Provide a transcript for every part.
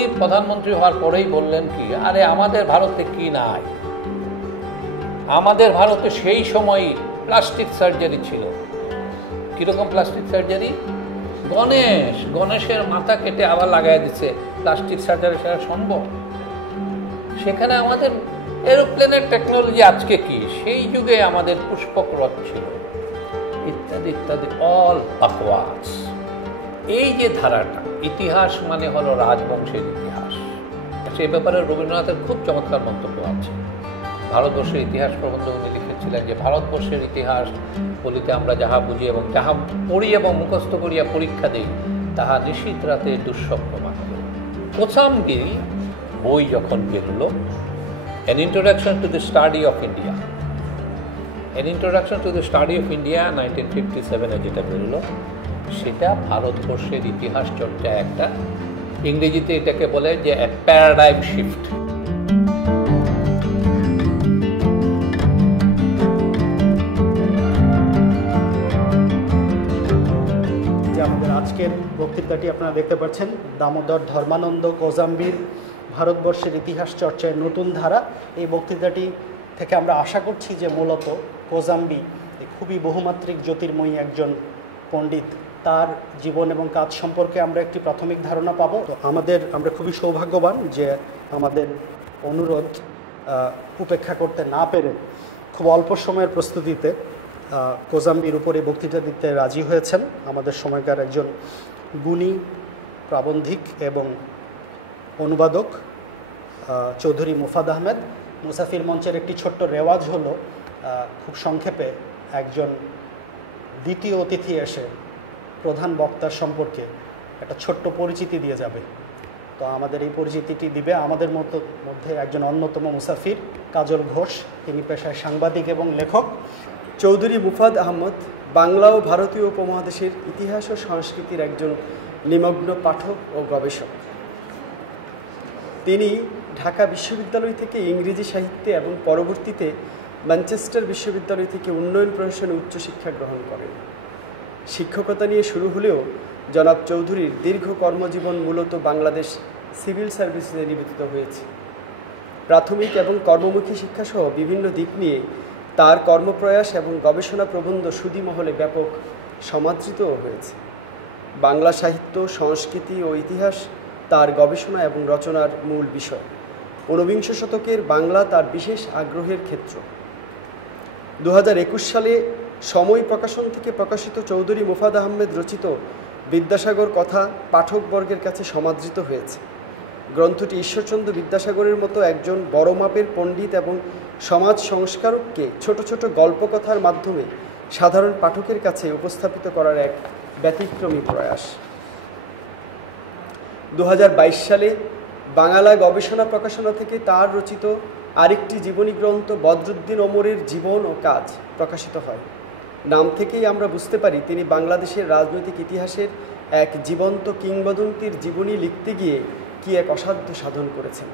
মোদি প্রধানমন্ত্রী হওয়ার পরেই বললেন কি, আরে আমাদের ভারতে কি নাই, আমাদের ভারতে সেই সময় প্লাস্টিক সার্জারি ছিল। কীরকম প্লাস্টিক সার্জারি? গণেশের মাথা কেটে আবার লাগাই দিচ্ছে, প্লাস্টিক সার্জারি সেটা সম্ভব? সেখানে আমাদের এরোপ্লেনের টেকনোলজি আজকে কি, সেই যুগে আমাদের পুষ্পক রথ ছিল, ইত্যাদি ইত্যাদি, অল বাকওয়াস। এই যে ধারাটা, ইতিহাস মানে হলো রাজবংশের ইতিহাস, সে ব্যাপারে রবীন্দ্রনাথের খুব চমৎকার মন্তব্য আছে। ভারতবর্ষের ইতিহাস প্রবন্ধ উনি লিখেছিলেন যে ভারতবর্ষের ইতিহাস বলিতে আমরা যাহা বুঝি এবং যাহা পড়ি এবং মুখস্থ করিয়া পরীক্ষা দিই, তাহা নিশীথ রাতে দুঃস্বপ্ন মাত্র। কোসাম্বী বই যখন বেরোলো, An Introduction to the Study of India, An Introduction to the Study of India 1957-এ যেটা বেরোলো, সেটা ভারতবর্ষের ইতিহাস চর্চা একটা, ইংরেজিতে এটাকে বলে যে প্যারাডাইম শিফট। আমাদের আজকের বক্তৃতাটি আপনারা দেখতে পাচ্ছেন, দামোদর ধর্মানন্দ কোজাম্বির ভারতবর্ষের ইতিহাস চর্চায় নতুন ধারা। এই বক্তৃতাটি থেকে আমরা আশা করছি যে মূলত কোজাম্বি খুবই বহুমাত্রিক জ্যোতির্ময়ী একজন পণ্ডিত, তার জীবন এবং কাজ সম্পর্কে আমরা একটি প্রাথমিক ধারণা পাবো। তো আমরা খুবই সৌভাগ্যবান যে আমাদের অনুরোধ উপেক্ষা করতে না পেরে খুব অল্প সময়ের প্রস্তুতিতে কোজাম্বির উপরে বক্তৃতা দিতে রাজি হয়েছেন আমাদের সময়কার একজন গুণী প্রাবন্ধিক এবং অনুবাদক চৌধুরী মুফাদ আহমেদ। মুসাফির মঞ্চের একটি ছোট্ট রেওয়াজ হলো খুব সংক্ষেপে একজন দ্বিতীয় অতিথি এসে প্রধান বক্তার সম্পর্কে একটা ছোট্ট পরিচিতি দিয়ে যাবে। তো আমাদের এই পরিচিতিটি দিবে আমাদের মধ্যে একজন অন্যতম মুসাফির কাজল ঘোষ, তিনি পেশায় সাংবাদিক এবং লেখক। চৌধুরী মুফাদ আহমদ বাংলা ও ভারতীয় উপমহাদেশের ইতিহাস ও সংস্কৃতির একজন নিমগ্ন পাঠক ও গবেষক। তিনি ঢাকা বিশ্ববিদ্যালয় থেকে ইংরেজি সাহিত্যে এবং পরবর্তীতে ম্যানচেস্টার বিশ্ববিদ্যালয় থেকে উন্নয়ন প্রশাসনে উচ্চশিক্ষা গ্রহণ করেন। শিক্ষকতা নিয়ে শুরু হলেও জনাব চৌধুরীর দীর্ঘ কর্মজীবন মূলত বাংলাদেশ সিভিল সার্ভিসে নিবেদিত হয়েছে। প্রাথমিক এবং কর্মমুখী শিক্ষাসহ বিভিন্ন দিক নিয়ে তার কর্মপ্রয়াস এবং গবেষণা প্রবন্ধ সুধী মহলে ব্যাপক সমাদৃতও হয়েছে। বাংলা সাহিত্য, সংস্কৃতি ও ইতিহাস তার গবেষণা এবং রচনার মূল বিষয়। ঊনবিংশ শতকের বাংলা তার বিশেষ আগ্রহের ক্ষেত্র। 2021 সালে সময় প্রকাশন থেকে প্রকাশিত চৌধুরী মুফাদ আহমেদ রচিত বিদ্যাসাগর কথা পাঠকবর্গের কাছে সমাদৃত হয়েছে। গ্রন্থটি ঈশ্বরচন্দ্র বিদ্যাসাগরের মতো একজন বড় মাপের পণ্ডিত এবং সমাজ সংস্কারককে ছোট ছোট গল্পকথার মাধ্যমে সাধারণ পাঠকের কাছে উপস্থাপিত করার এক ব্যতিক্রমী প্রয়াস। 2022 সালে বাংলা গবেষণা প্রকাশনা থেকে তার রচিত আরেকটি জীবনী গ্রন্থ বদরুদ্দিন ওমরের জীবন ও কাজ প্রকাশিত হয়। নাম থেকেই আমরা বুঝতে পারি তিনি বাংলাদেশের রাজনৈতিক ইতিহাসের এক জীবন্ত কিংবদন্তির জীবনী লিখতে গিয়ে কি এক অসাধ্য সাধন করেছেন।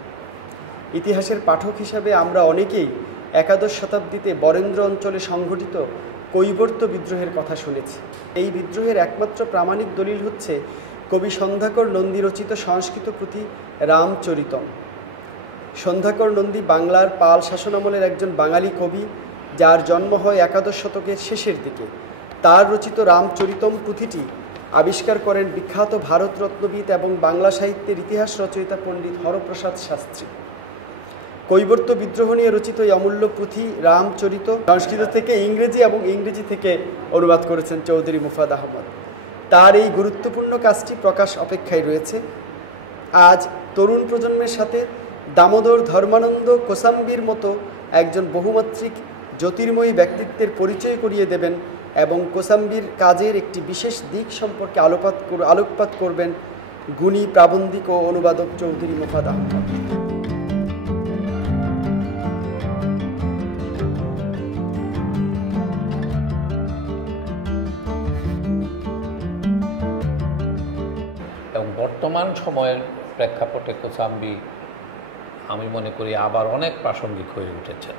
ইতিহাসের পাঠক হিসাবে আমরা অনেকেই একাদশ শতাব্দীতে বরেন্দ্র অঞ্চলে সংঘটিত কৈবর্ত বিদ্রোহের কথা শুনেছি। এই বিদ্রোহের একমাত্র প্রামাণিক দলিল হচ্ছে কবি সন্ধ্যাকর নন্দী রচিত সংস্কৃত পুঁথি রামচরিতম। সন্ধ্যাকর নন্দী বাংলার পাল শাসনামলের একজন বাঙালি কবি, যার জন্ম হয় একাদশ শতকের শেষের দিকে। তার রচিত রামচরিতম পুঁথিটি আবিষ্কার করেন বিখ্যাত ভারতরত্নবিদ এবং বাংলা সাহিত্যের ইতিহাস রচয়িতা পণ্ডিত হরপ্রসাদ শাস্ত্রী। কৈবর্ত বিদ্রোহ নিয়ে রচিত এই অমূল্য পুঁথি রামচরিত সংস্কৃত থেকে ইংরেজি এবং ইংরেজি থেকে অনুবাদ করেছেন চৌধুরী মুফাদ আহমদ। তার এই গুরুত্বপূর্ণ কাজটি প্রকাশ অপেক্ষায় রয়েছে। আজ তরুণ প্রজন্মের সাথে দামোদর ধর্মানন্দ কোসাম্বির মতো একজন বহুমাত্রিক জ্যোতির্ময়ী ব্যক্তিত্বের পরিচয় করিয়ে দেবেন এবং কোসাম্বির কাজের একটি বিশেষ দিক সম্পর্কে আলোকপাত করবেন গুণী প্রাবন্ধিক ও অনুবাদক চৌধুরী মুফাদ আহমদ। এবং বর্তমান সময়ের প্রেক্ষাপটে কোসাম্বি আমি মনে করি আবার অনেক প্রাসঙ্গিক হয়ে উঠেছে।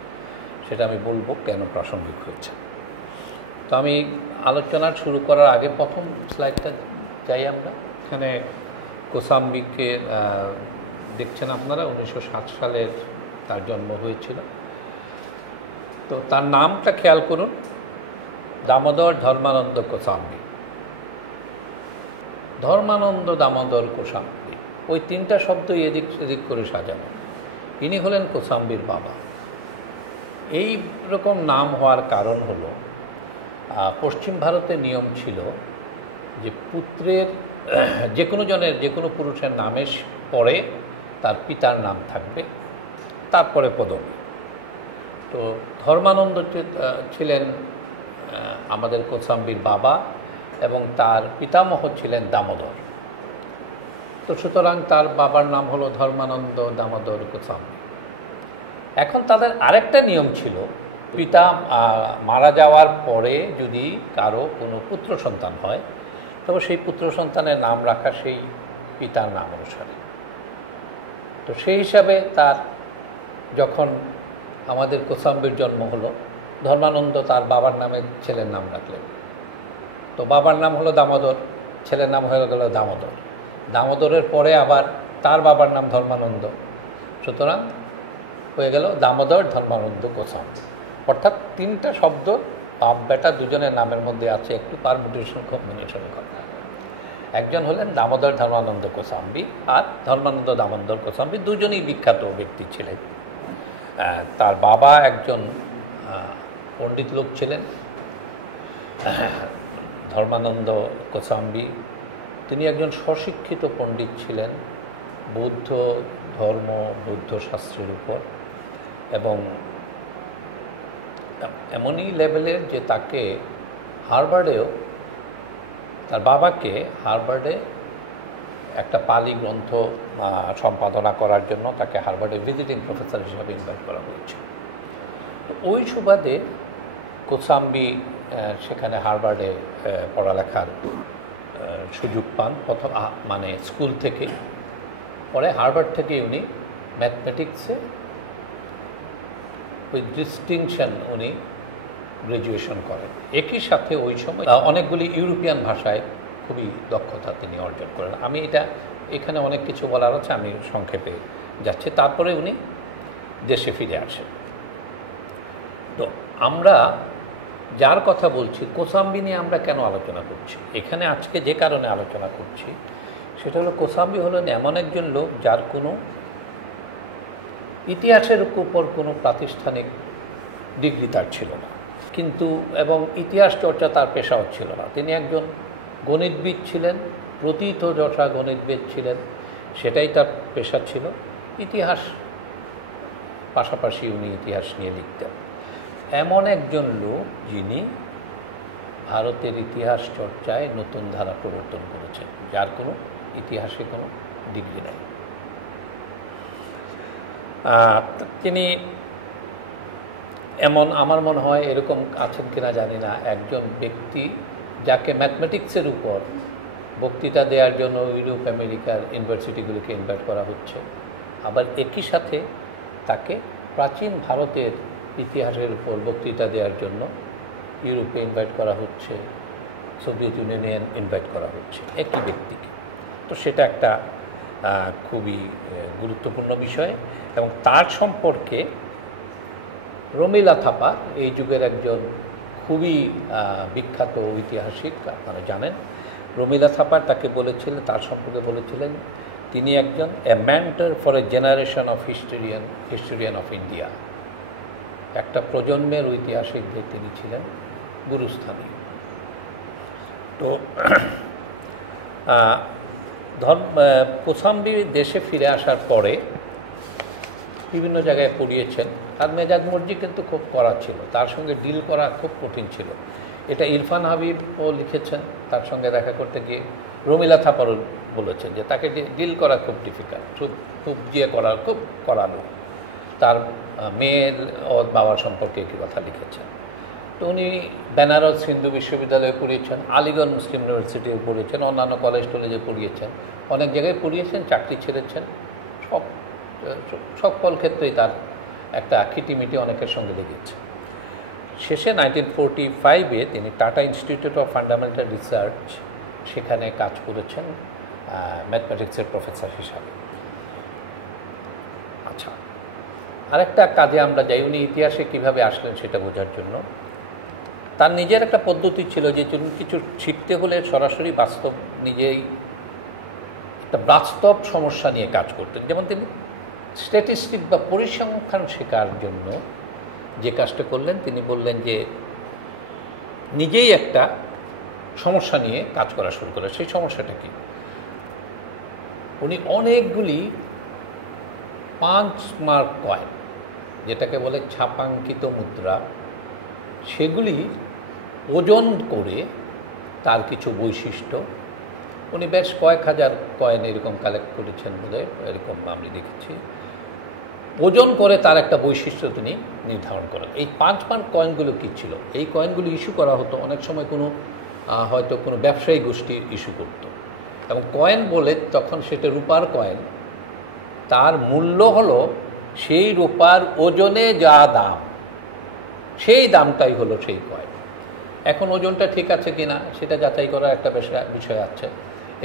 সেটা আমি বলবো কেন প্রাসঙ্গিক হয়েছে। তো আমি আলোচনা শুরু করার আগে প্রথম স্লাইডটা যাই আমরা। এখানে কোসাম্বিকে দেখছেন আপনারা 1907 সালের তার জন্ম হয়েছিল। তো তার নামটা খেয়াল করুন, দামোদর ধর্মানন্দ কোসাম্বী। ধর্মানন্দ দামোদর কোসাম্বী, ওই তিনটা শব্দই এদিক সেদিক করে সাজানো। ইনি হলেন কোসাম্বীর বাবা। এই রকম নাম হওয়ার কারণ হলো পশ্চিম ভারতে নিয়ম ছিল যে পুত্রের যে কোনো জনের যে কোনো পুরুষের নামের পরে তার পিতার নাম থাকবে, তারপরে পদবী। তো ধর্মানন্দ ছিলেন আমাদের কোসাম্বীর বাবা এবং তার পিতামহ ছিলেন দামোদর। তো সুতরাং তার বাবার নাম হলো ধর্মানন্দ দামোদর কোসাম্বী। এখন তাদের আরেকটা নিয়ম ছিল, পিতা মারা যাওয়ার পরে যদি কারো কোনো পুত্র সন্তান হয় তবে সেই পুত্র সন্তানের নাম রাখা সেই পিতার নাম অনুসারে। তো সেই হিসাবে তার যখন আমাদের কোসাম্বীর জন্ম হলো, ধর্মানন্দ তার বাবার নামে ছেলের নাম রাখলেন। তো বাবার নাম হলো দামোদর, ছেলের নাম হয়ে গেল দামোদর। দামোদরের পরে আবার তার বাবার নাম ধর্মানন্দ, সুতরাং হয়ে গেল দামোদর ধর্মানন্দ কোসাম্বী। অর্থাৎ তিনটা শব্দ বাপ বেটা দুজনের নামের মধ্যে আছে একটু পারমুটেশন কম্বিনেশন করা। একজন হলেন দামোদর ধর্মানন্দ কোসাম্বী আর ধর্মানন্দ দামোদর কোসাম্বী, দুজনেই বিখ্যাত ব্যক্তি ছিলেন। তার বাবা একজন পণ্ডিত লোক ছিলেন ধর্মানন্দ কোসাম্বী। তিনি একজন স্বশিক্ষিত পণ্ডিত ছিলেন বৌদ্ধ ধর্ম, বৌদ্ধ শাস্ত্রের উপর, এবং এমনই লেভেলের যে তাকে হার্ভার্ডেও, তার বাবাকে হার্ভার্ডে একটা পালি গ্রন্থ সম্পাদনা করার জন্য তাকে হার্ভার্ডে ভিজিটিং প্রফেসর হিসাবে ইনভাইট করা হয়েছে। তো ওই সুবাদে কোসাম্বী সেখানে হার্ভার্ডে পড়ালেখার সুযোগ পান প্রথম, মানে স্কুল থেকে। পরে হার্ভার্ড থেকে উনি ম্যাথমেটিক্সে উইথ ডিস্টিংশন উনি গ্র্যাজুয়েশন করেন। একই সাথে ওই সময় অনেকগুলি ইউরোপিয়ান ভাষায় খুবই দক্ষতা তিনি অর্জন করেন। আমি এটা এখানে অনেক কিছু বলার আছে, আমি সংক্ষেপে যাচ্ছি। তারপরে উনি দেশে ফিরে আসেন। তো আমরা যার কথা বলছি, কোসাম্বী নিয়ে আমরা কেন আলোচনা করছি এখানে আজকে, যে কারণে আলোচনা করছি সেটা হলো কোসাম্বী হলেন এমন একজন লোক যার কোনো ইতিহাসের উপর কোনো প্রাতিষ্ঠানিক ডিগ্রি তার ছিল না, কিন্তু এবং ইতিহাস চর্চা তার পেশাও ছিল না। তিনি একজন গণিতবিদ ছিলেন, প্রথিতযশা গণিতবিদ ছিলেন, সেটাই তার পেশা ছিল। ইতিহাস পাশাপাশি উনি ইতিহাস নিয়ে লিখতেন। এমন একজন লোক যিনি ভারতের ইতিহাস চর্চায় নতুন ধারা প্রবর্তন করেছেন, যার কোনো ইতিহাসে কোনো ডিগ্রি নেই। তিনি এমন, আমার মনে হয় এরকম আছেন কিনা জানি না, একজন ব্যক্তি যাকে ম্যাথমেটিক্সের উপর বক্তৃতা দেওয়ার জন্য ইউরোপ আমেরিকার ইউনিভার্সিটিগুলিকে ইনভাইট করা হচ্ছে, আবার একই সাথে তাকে প্রাচীন ভারতের ইতিহাসের উপর বক্তৃতা দেওয়ার জন্য ইউরোপে ইনভাইট করা হচ্ছে, সোভিয়েত ইউনিয়নে ইনভাইট করা হচ্ছে একই ব্যক্তিকে। তো সেটা একটা খুবই গুরুত্বপূর্ণ বিষয়। এবং তার সম্পর্কে রমিলা থাপা এই যুগের একজন খুবই বিখ্যাত ঐতিহাসিক, আপনারা জানেন। রমিলা থাপা তাকে বলেছিলেন, তার সম্পর্কে বলেছিলেন, তিনি একজন এ mentor for a generation of historian of India. একটা প্রজন্মের ঐতিহাসিকদের তিনি ছিলেন গুরুস্থানীয়। তো কোসাম্বী দেশে ফিরে আসার পরে বিভিন্ন জায়গায় পড়িয়েছেন। আর মেজাজ মর্জি কিন্তু খুব কড়া ছিল, তার সঙ্গে ডিল করা খুব কঠিন ছিল। এটা ইরফান হাবিবও লিখেছেন, তার সঙ্গে দেখা করতে গিয়ে রমিলা থাপারও বলেছেন যে তাকে ডিল করা খুব ডিফিকাল্ট, খুব দিয়ে করা খুব করানো। তার মেয়ের ও বাবার সম্পর্কে একটি কথা লিখেছেন। তো উনি বেনারস হিন্দু বিশ্ববিদ্যালয়ে পড়িয়েছেন, আলিগড় মুসলিম ইউনিভার্সিটিও পড়িয়েছেন, অন্যান্য কলেজ টলেজে পড়িয়েছেন, অনেক জায়গায় পড়িয়েছেন, চাকরি ছেড়েছেন। সকল ক্ষেত্রেই তার একটা খিটিমিটি অনেকের সঙ্গে লেগেছে। শেষে 1945-এ তিনি tata institute of fundamental research সেখানে কাজ করেছেন ম্যাথমেটিক্সের প্রফেসর হিসাবে। আরেকটা কাজে আমরা যাই, উনি ইতিহাসে কিভাবে আসলেন সেটা বোঝার জন্য। তার নিজের একটা পদ্ধতি ছিল যে কিছু শিখতে হলে সরাসরি বাস্তব নিজেই একটা বাস্তব সমস্যা নিয়ে কাজ করতেন। যেমন তিনি স্ট্যাটিস্টিক বা পরিসংখ্যান শেখার জন্য যে কাজটা করলেন, তিনি বললেন যে নিজেই একটা সমস্যা নিয়ে কাজ করা শুরু করলেন। সেই সমস্যাটা কি? উনি অনেকগুলি 5 মার্ক কয়েন, যেটাকে বলে ছাপাঙ্কিত মুদ্রা, সেগুলি ওজন করে তার কিছু বৈশিষ্ট্য, উনি বেশ কয়েক হাজার কয়েন এরকম কালেক্ট করেছেন বোধহয়, এরকম আমি দেখেছি, ওজন করে তার একটা বৈশিষ্ট্য তিনি নির্ধারণ করেন। এই 5 মার্ক কয়েনগুলো কী ছিল? এই কয়েনগুলি ইস্যু করা হতো অনেক সময় হয়তো কোনো ব্যবসায়ী গোষ্ঠী ইস্যু করত, এবং কয়েন বলে তখন সেটা রূপার কয়েন, তার মূল্য হলো সেই রূপার ওজনে যা দাম, সেই দামটাই হলো সেই কয়েন। এখন ওজনটা ঠিক আছে কিনা সেটা যাচাই করার একটা বিষয় আছে।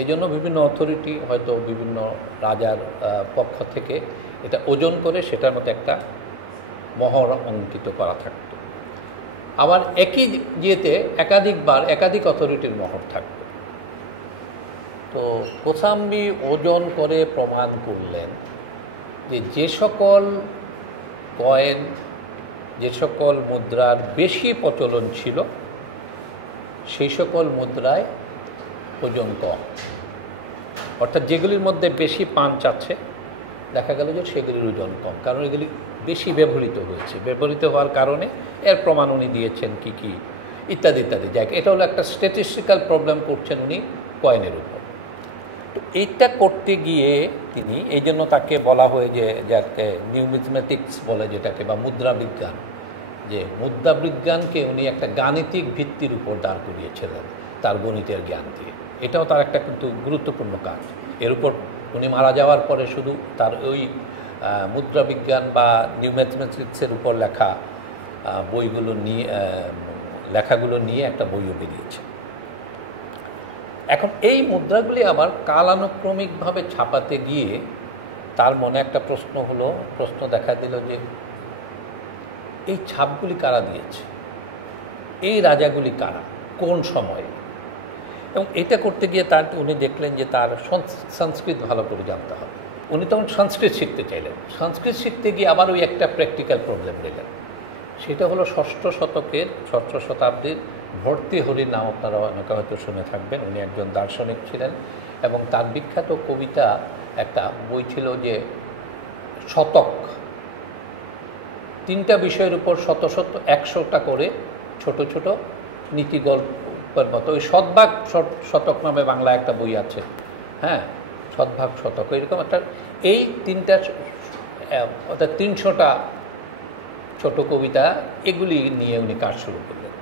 এই জন্য বিভিন্ন অথরিটি, হয়তো বিভিন্ন রাজার পক্ষ থেকে এটা ওজন করে সেটার মতো একটা মোহর অঙ্কিত করা থাকত। আবার একই ইয়েতে একাধিক অথরিটির মোহর থাকত। তো কোসাম্বি ওজন করে প্রমাণ করলেন যে সকল কয়েন, যে সকল মুদ্রার বেশি প্রচলন ছিল, সেই সকল মুদ্রায় ওজন কম। অর্থাৎ যেগুলির মধ্যে বেশি পাঞ্চ আছে, দেখা গেল যে সেগুলির ওজন কম, কারণ এগুলি বেশি ব্যবহৃত হয়েছে। ব্যবহৃত হওয়ার কারণে এর প্রমাণ উনি দিয়েছেন কি কি ইত্যাদি ইত্যাদি। যাই, এটা হলো একটা স্ট্যাটিস্টিক্যাল প্রবলেম করছেন উনি কয়েনের উপর। তো এইটা করতে গিয়ে তিনি, এই জন্য তাকে বলা হয় যে যাকে নিউমিজমেটিক্স বলে যেটাকে, বা মুদ্রা বিজ্ঞান, যে মুদ্রা বিজ্ঞানকে উনি একটা গাণিতিক ভিত্তির উপর দাঁড় করিয়েছিলেন তার গণিতের জ্ঞান দিয়ে। এটাও তার একটা কিন্তু গুরুত্বপূর্ণ কাজ। এর উপর উনি মারা যাওয়ার পরে শুধু তার ওই মুদ্রা বিজ্ঞান বা নিউম্যাথমেটিক্সের উপর লেখা লেখাগুলো নিয়ে একটা বইও বেরিয়েছে। এখন এই মুদ্রাগুলি আবার কালানুক্রমিকভাবে ছাপাতে গিয়ে তার মনে একটা প্রশ্ন দেখা দিল যে এই ছাপগুলি কারা দিয়েছে, এই রাজাগুলি কারা, কোন সময়ে। এবং এটা করতে গিয়ে উনি দেখলেন যে তার সংস্কৃত ভালো করে জানতে হবে। উনি তখন সংস্কৃত শিখতে চাইলেন। সংস্কৃত শিখতে গিয়ে আবার ওই একটা প্র্যাকটিক্যাল প্রবলেম পেলেন। সেটা হলো 6ষ্ঠ শতাব্দীর ভর্তৃহরির নাম আপনারা অনেকে হয়তো শুনে থাকবেন। উনি একজন দার্শনিক ছিলেন, এবং তার বিখ্যাত কবিতা একটা বই ছিল যে শতক, 3টা বিষয়ের উপর 100টা করে ছোট ছোট নীতি গল্পের মতো। ওই শতভাগ শতক নামে বাংলা একটা বই আছে, হ্যাঁ, শতভাগ শতক, এরকম একটা। এই 3টা অর্থাৎ 300টা ছোট কবিতা, এগুলি নিয়ে উনি কাজ শুরু করলেন।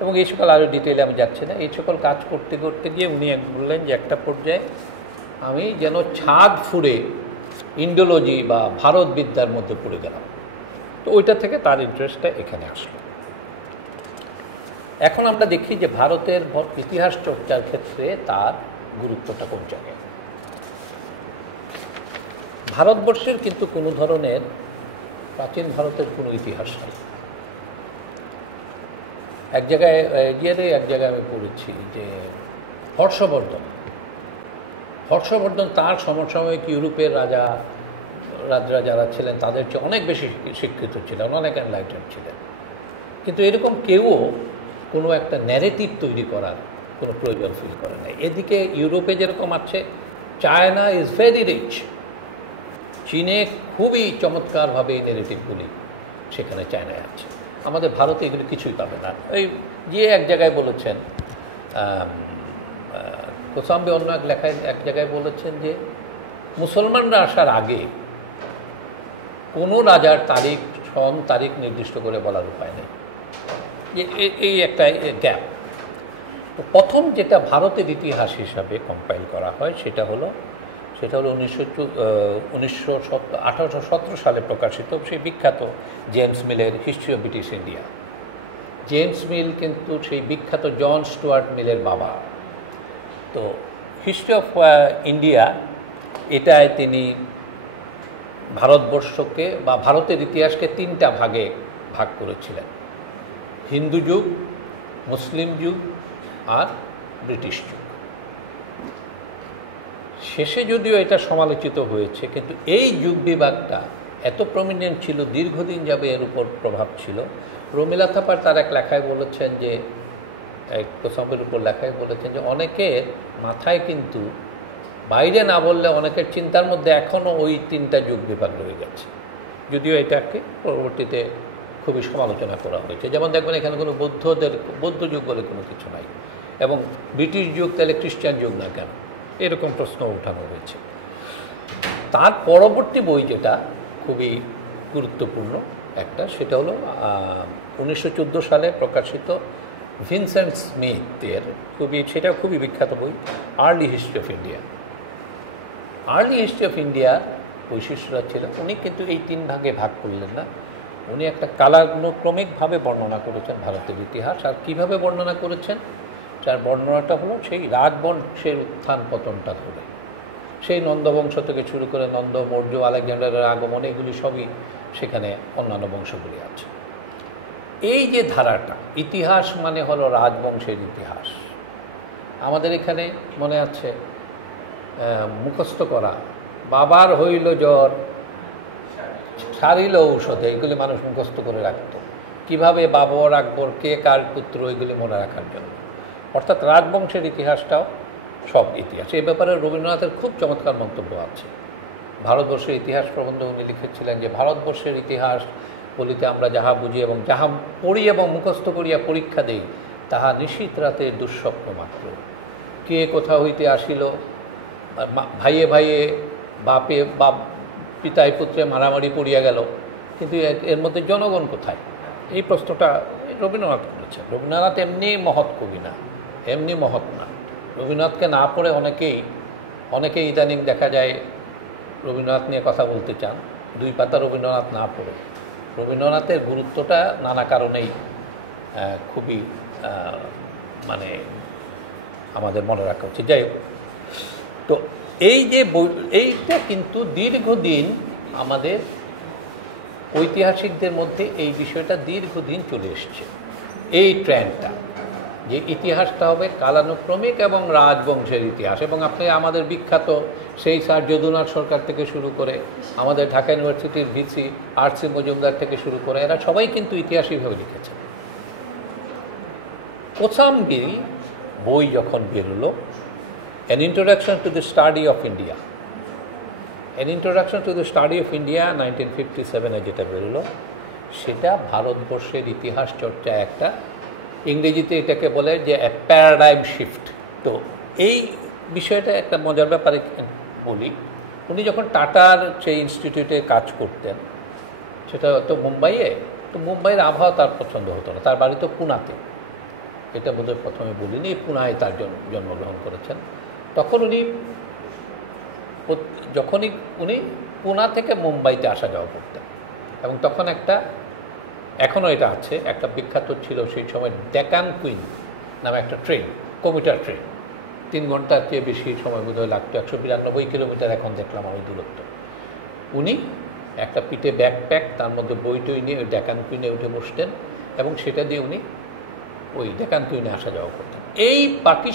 এবং এই সকল আরও ডিটেলে আমি যাচ্ছি না। এই সকল কাজ করতে করতে গিয়ে উনি বললেন যে একটা পর্যায়ে আমি যেন ছাদ ফুঁড়ে ইন্ডোলজি বা ভারত বিদ্যার মধ্যে পড়ে গেলাম। তো ওইটা থেকে তার ইন্টারেস্টটা এখানে আসলো। এখন আমরা দেখি যে ভারতের ইতিহাস চর্চার ক্ষেত্রে তার গুরুত্বটা কোন জায়গায়। ভারতবর্ষের কিন্তু কোনো ধরনের প্রাচীন ভারতের কোনো ইতিহাস নেই। এক জায়গায় আমি পড়েছি যে হর্ষবর্ধন তার সমসাময়িক ইউরোপের রাজারা যারা ছিলেন তাদের চেয়ে অনেক বেশি শিক্ষিত ছিলেন, অনেক এনলাইটেন্ড ছিলেন, কিন্তু এরকম কেউও কোনো একটা ন্যারেটিভ তৈরি করার কোনো প্রয়োজন ফিল করে নাই। এদিকে ইউরোপে যেরকম আছে, চায়না ইজ ভেরি রিচ, চীনে খুবই চমৎকারভাবে এই ন্যারেটিভগুলি সেখানে চায়নায় আছে। আমাদের ভারতে এগুলি কিছুই পাবে না। এই যে এক জায়গায় বলেছেন, কোসাম্বি অন্য এক জায়গায় বলেছেন যে মুসলমানরা আসার আগে কোনো রাজার তারিখ নির্দিষ্ট করে বলার উপায় নেই। এই একটা গ্যাপ। তো প্রথম যেটা ভারতের ইতিহাস হিসাবে কম্পাইল করা হয় সেটা হলো 1817 সালে প্রকাশিত সেই বিখ্যাত জেমস মিলের history of British India. James Mill কিন্তু সেই বিখ্যাত জন স্টুয়ার্ট মিলের বাবা। তো হিস্ট্রি অফ ইন্ডিয়া, এটায় তিনি ভারতবর্ষকে বা ভারতের ইতিহাসকে তিনটা ভাগে ভাগ করেছিলেন, হিন্দু যুগ, মুসলিম যুগ আর ব্রিটিশ যুগ। শেষে যদিও এটা সমালোচিত হয়েছে, কিন্তু এই যুগ বিভাগটা এত প্রমিনেন্ট ছিল, দীর্ঘদিন যাবে এর উপর প্রভাব ছিল। রমিলা থাপার তার এক লেখায় বলেছেন যে, এক প্রসঙ্গের উপর লেখায় বলেছেন যে অনেকের মাথায় কিন্তু বাইরে না বললে অনেকের চিন্তার মধ্যে এখনও ওই তিনটা যুগ বিভাগ রয়ে গেছে, যদিও এটাকে পরবর্তীতে খুবই সমালোচনা করা হয়েছে। যেমন দেখবেন এখানে কোনো বৌদ্ধ যুগ বলে কোনো কিছু নাই, এবং ব্রিটিশ যুগ তাহলে খ্রিস্টান যুগ না কেন, এরকম প্রশ্ন উঠানো হয়েছে। তার পরবর্তী বই যেটা খুবই গুরুত্বপূর্ণ একটা, সেটা হলো 1914 সালে প্রকাশিত ভিনসেন্ট স্মিথের সেটা খুবই বিখ্যাত বই, early history of India. Early history of ইন্ডিয়ার বৈশিষ্ট্যটা ছিল উনি কিন্তু এই তিন ভাগে ভাগ করলেন না, উনি একটা কালানুক্রমিকভাবে বর্ণনা করেছেন ভারতের ইতিহাস। আর কীভাবে বর্ণনা করেছেন, যার বর্ণনাটা হলো সেই রাজবংশের উত্থান পতনটা ধরে, সেই নন্দবংশ থেকে শুরু করে নন্দ, মৌর্য, আলেকজান্ডারের আগমন, এগুলি সবই সেখানে অন্যান্য বংশগুলি আছে। এই যে ধারাটা, ইতিহাস মানে হলো রাজবংশের ইতিহাস। আমাদের এখানে মনে আছে মুখস্থ করা, বাবার হইল জ্বর সারিল ঔষধে, এগুলি মানুষ মুখস্থ করে রাখত, কিভাবে বাবর আকবর কে কার পুত্র, এগুলি মনে রাখার জন্য। অর্থাৎ রাজবংশের ইতিহাসটাও সব ইতিহাস। এই ব্যাপারে রবীন্দ্রনাথের খুব চমৎকার মন্তব্য আছে। ভারতবর্ষের ইতিহাস প্রবন্ধে উনি লিখেছিলেন যে ভারতবর্ষের ইতিহাস বলিতে আমরা যাহা বুঝি এবং যাহা পড়ি এবং মুখস্থ করিয়া পরীক্ষা দেই, তাহা নিশীথ রাতের দুঃস্বপ্ন মাত্র। কে কোথা হইতে আসিল, ভাইয়ে ভাইয়ে বাপে বাপ পিতায় পুত্রে মারামারি পড়িয়া গেল, কিন্তু এর মধ্যে জনগণ কোথায়? এই প্রশ্নটা রবীন্দ্রনাথ করেছেন। রবীন্দ্রনাথ এমনি মহৎ কবি না, এমনি মহৎ না। রবীন্দ্রনাথকে না পড়ে অনেকেই ইদানিং দেখা যায় রবীন্দ্রনাথ নিয়ে কথা বলতে চান, 2 পাতা রবীন্দ্রনাথ না পড়ে। রবীন্দ্রনাথের গুরুত্বটা নানা কারণেই খুবই মানে আমাদের মনে রাখা উচিত। যাই হোক, তো এইটা কিন্তু দীর্ঘদিন আমাদের ঐতিহাসিকদের মধ্যে এই বিষয়টা দীর্ঘদিন চলে এসছে, এই ট্রেন্ডটা, যে ইতিহাসটা হবে কালানুক্রমিক এবং রাজবংশের ইতিহাস। এবং আপনি আমাদের বিখ্যাত সেই স্যার যদুনাথ সরকার থেকে শুরু করে আমাদের ঢাকা ইউনিভার্সিটির ভিসি আর.সি. মজুমদার থেকে শুরু করে এরা সবাই কিন্তু ইতিহাসইভাবে লিখেছেন। কোসাম্বী বই যখন বেরোলো, An Introduction to the Study of India, An Introduction to the Study of India 1957-এ যেটা বেরোলো, সেটা ভারতবর্ষের ইতিহাস চর্চা একটা, ইংরেজিতে এটাকে বলে যে প্যারাডাইম শিফট। তো এই বিষয়টা একটা মজার ব্যাপারে বলি, উনি যখন টাটার সেই ইনস্টিটিউটে কাজ করতেন, সেটা তো মুম্বাইয়ে, তো মুম্বাইয়ের আবহাওয়া তার পছন্দ হতো না, তার বাড়ি তো পুনাতে, এটা বোধহয় প্রথমে বলিনি, পুনায় তার জন্মগ্রহণ করেছেন। তখন উনি পুনা থেকে মুম্বাইতে আসা যাওয়া করতেন, এবং তখন এখনও এটা আছে, একটা বিখ্যাত ছিল সেই সময় ডেকান কুইন নামে একটা ট্রেন, কমিউটার ট্রেন, 3 ঘন্টার চেয়ে বেশি সময় বোধহয় লাগতো, 192 কিলোমিটার এখন দেখলাম আমি দূরত্ব। উনি একটা পিঠে ব্যাকপ্যাক, তার মধ্যে বই নিয়ে ওই ডেকান কুইনে উঠে বসতেন, এবং সেটা দিয়ে উনি ওই ডেকান কুইনে আসা যাওয়া করতেন। এই বাকি